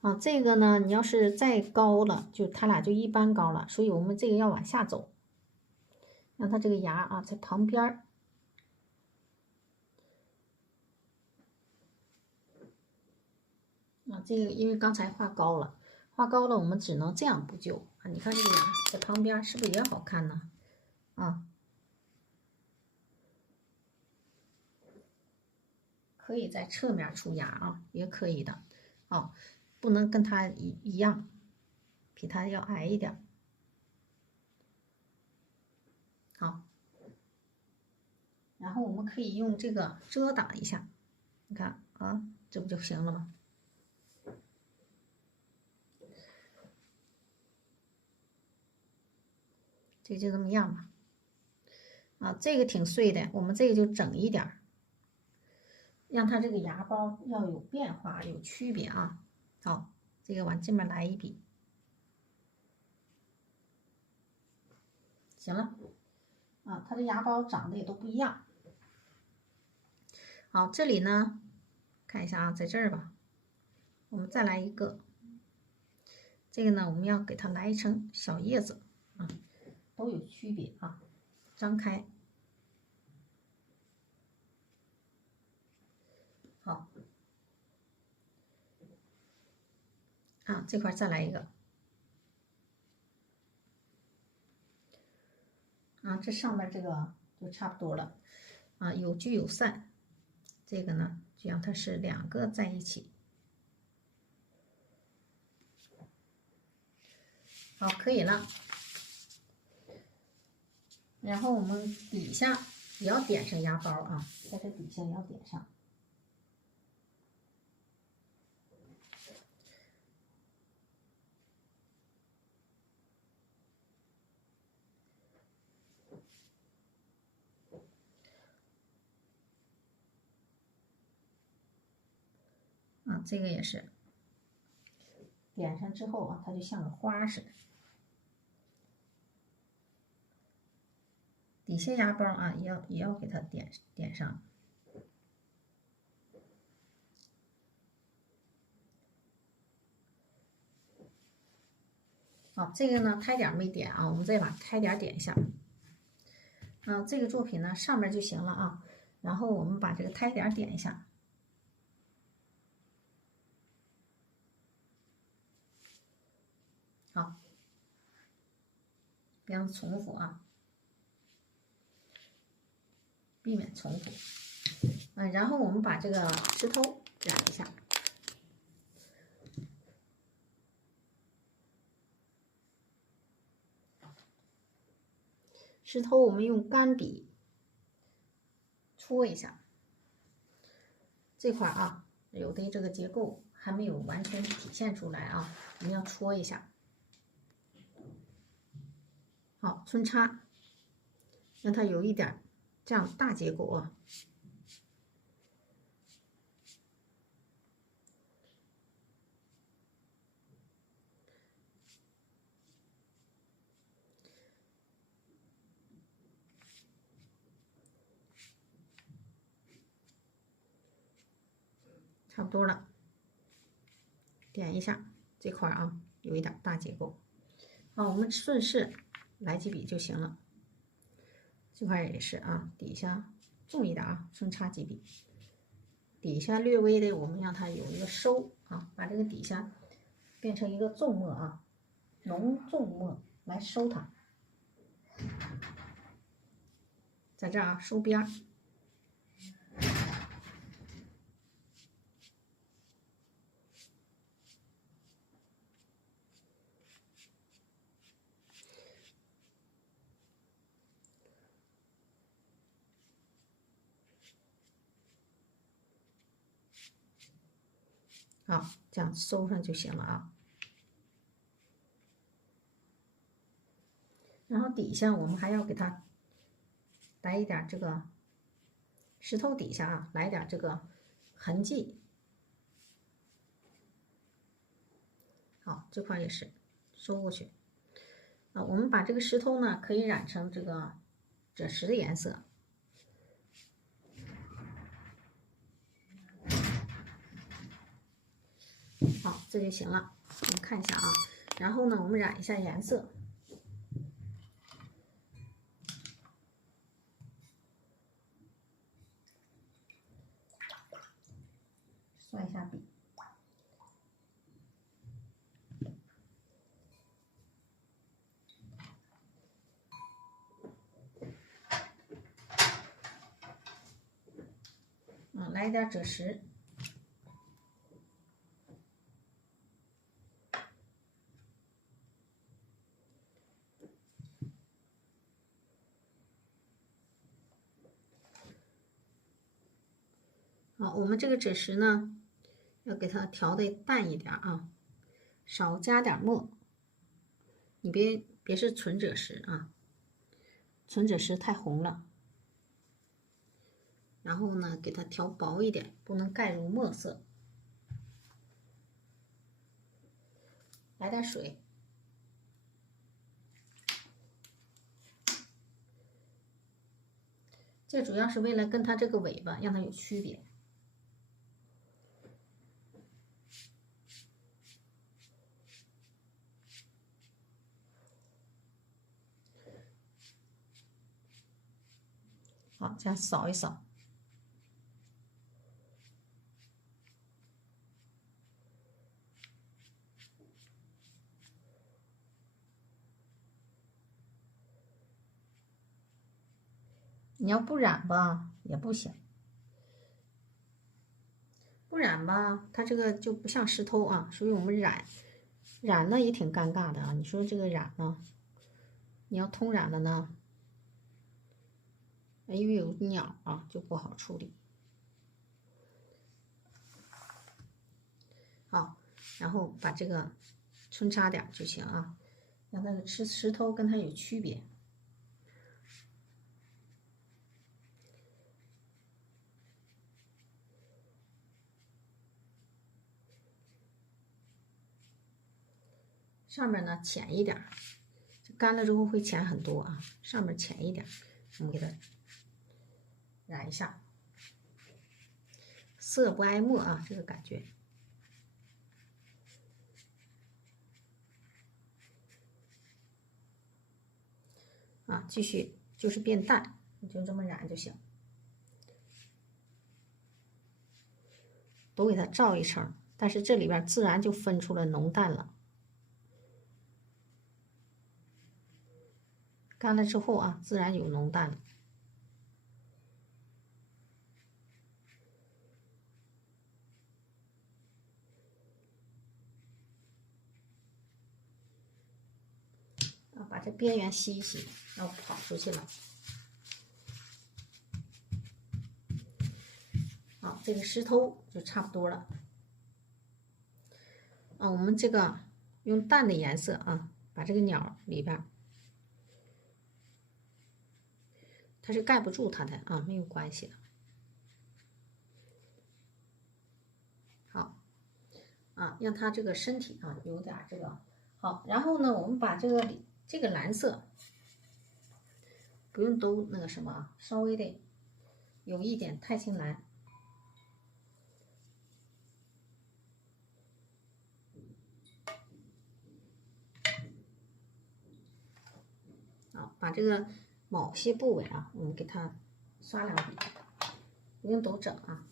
啊，这个呢，你要是再高了，就它俩就一般高了，所以我们这个要往下走，让它这个芽啊在旁边儿。啊，这个因为刚才画高了，我们只能这样补救啊。你看这个芽在旁边是不是也好看呢？啊，可以在侧面出芽啊，也可以的。啊，不能跟它一样，比它要矮一点。好，然后我们可以用这个遮挡一下，你看啊，这不就行了吗？这就这么样吧。啊，这个挺碎的，我们这个就整一点儿，让它这个芽苞要有变化，有区别啊。好，这个往这边来一笔，行了。啊，它的芽苞长得也都不一样。好，这里呢，看一下啊，在这儿吧，我们再来一个。这个呢，我们要给它来一层小叶子啊，都有区别啊，张开。好，啊，这块再来一个。啊，这上面这个就差不多了。啊，有聚有散，这个呢，就让它是2个在一起。好，可以了。然后我们底下也要点上芽苞啊，在这底下也要点上。啊，这个也是点上之后啊，它就像个花似的。底下芽苞啊，也要给它点上。好，这个呢胎点没点啊，我们再把胎点点一下。啊，这个作品呢上面就行了啊，然后我们把这个胎点点一下。好，别让重复啊，避免重复。然后我们把这个石头染一下。石头我们用干笔戳一下，这块啊有的这个结构还没有完全体现出来啊，我们要戳一下。好，穿插，让它有一点这样大结构啊。差不多了，点一下这块啊，有一点大结构。我们顺势来几笔就行了。这块也是啊，底下重一点啊，分插几笔，底下略微的我们让它有一个收啊，把这个底下变成一个重墨啊，浓重墨来收它，在这儿啊收边儿。好，这样收上就行了啊。然后底下我们还要给它来一点这个石头底下啊，来点这个痕迹。好，这块也是收过去。我们把这个石头呢，可以染成这个赭石的颜色。好，这就行了。我们看一下啊，然后呢，我们染一下颜色。刷一下笔。来一点赭石。好，我们这个赭石呢，要给它调的淡一点啊，少加点墨。你别是纯赭石啊，纯赭石太红了。然后呢，给它调薄一点，不能盖入墨色。来点水。这主要是为了跟它这个尾巴让它有区别。好，这样扫一扫。你要不染吧也不行，不染吧，它这个就不像石头啊，所以我们染呢也挺尴尬的啊。你说这个染呢，你要通染了呢，因为有鸟啊，就不好处理。好，然后把这个穿插点就行啊，让它的石头跟它有区别。上面呢浅一点，干了之后会浅很多啊。上面浅一点，我们给它染一下，色不挨墨啊，这个感觉。啊，继续就是变淡，你就这么染就行。都给它罩一层，但是这里边自然就分出了浓淡了。干了之后啊，自然有浓淡了。把这边缘吸一吸，要跑出去了。好，这个石头就差不多了。我们这个用淡的颜色啊，把这个鸟里边，它是盖不住它的啊，没有关系的。好，让它这个身体啊有点这个好。然后呢，我们把这个蓝色不用都那个什么啊，稍微的有一点钛青蓝。把这个某些部位啊，我们给它刷两笔，不用都整啊，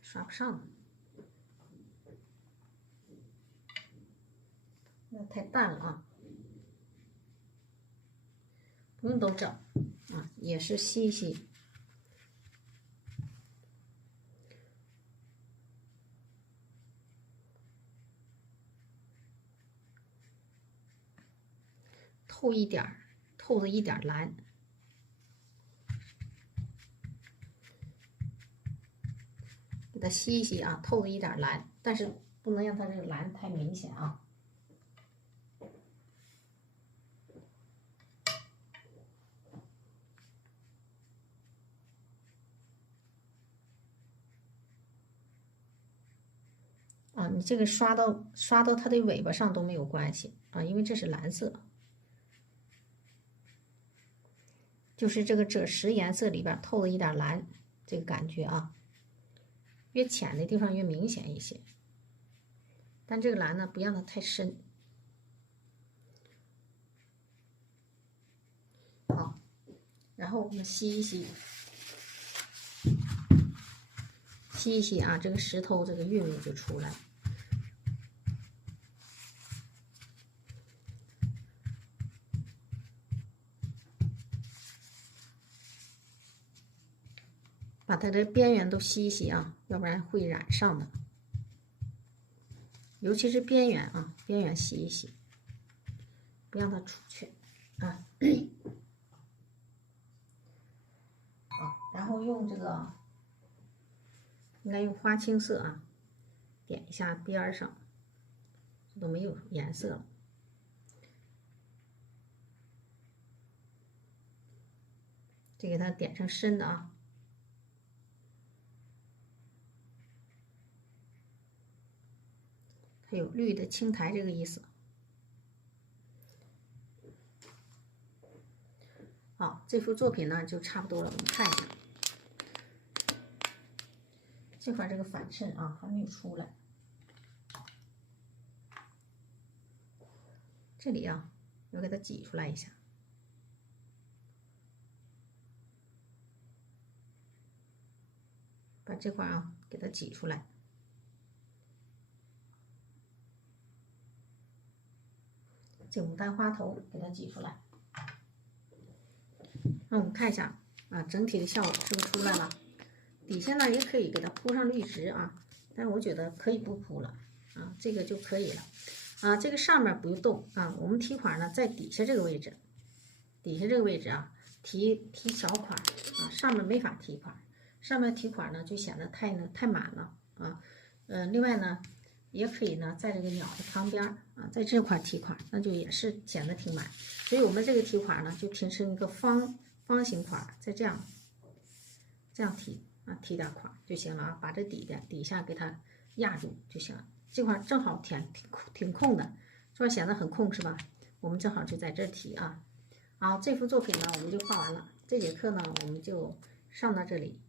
刷不上了，那太淡了啊，不用都整啊，也是吸一吸。透一点儿，透的一点蓝，给它吸一吸啊，透的一点蓝，但是不能让它这个蓝太明显啊。啊，你这个刷到它的尾巴上都没有关系啊，因为这是蓝色。就是这个赭石颜色里边透了一点蓝，这个感觉啊，越浅的地方越明显一些。但这个蓝呢，不让它太深。好，然后我们吸一吸，吸一吸啊，这个石头这个韵味就出来了。把它的边缘都吸一吸啊，要不然会染上的。尤其是边缘啊，边缘吸一吸，不让它出去啊。好，然后用这个，应该用花青色啊，点一下边上，这都没有颜色了。这给它点成深的啊。它有绿的青苔这个意思。好，这幅作品呢就差不多了，我们看一下。这块这个反衬啊还没有出来，这里啊要给它挤出来一下，把这块啊给它挤出来。这牡丹花头给它挤出来。那我们看一下啊，整体的效果是不是出来了？底下呢也可以给它铺上绿植啊，但是我觉得可以不铺了啊，这个就可以了啊。这个上面不用动啊，我们提款呢在底下这个位置，啊提小款啊，上面没法提款，上面提款呢就显得太满了啊。另外呢也可以呢在这个鸟的旁边啊，在这块提款，那就也是显得挺满。所以我们这个提款呢就提成一个方形款，再这样提啊，提点款就行了啊，把这底下给它压住就行了。这块正好挺空的，这块显得很空是吧？我们正好就在这提啊。好，这幅作品呢我们就画完了。这节课呢我们就上到这里。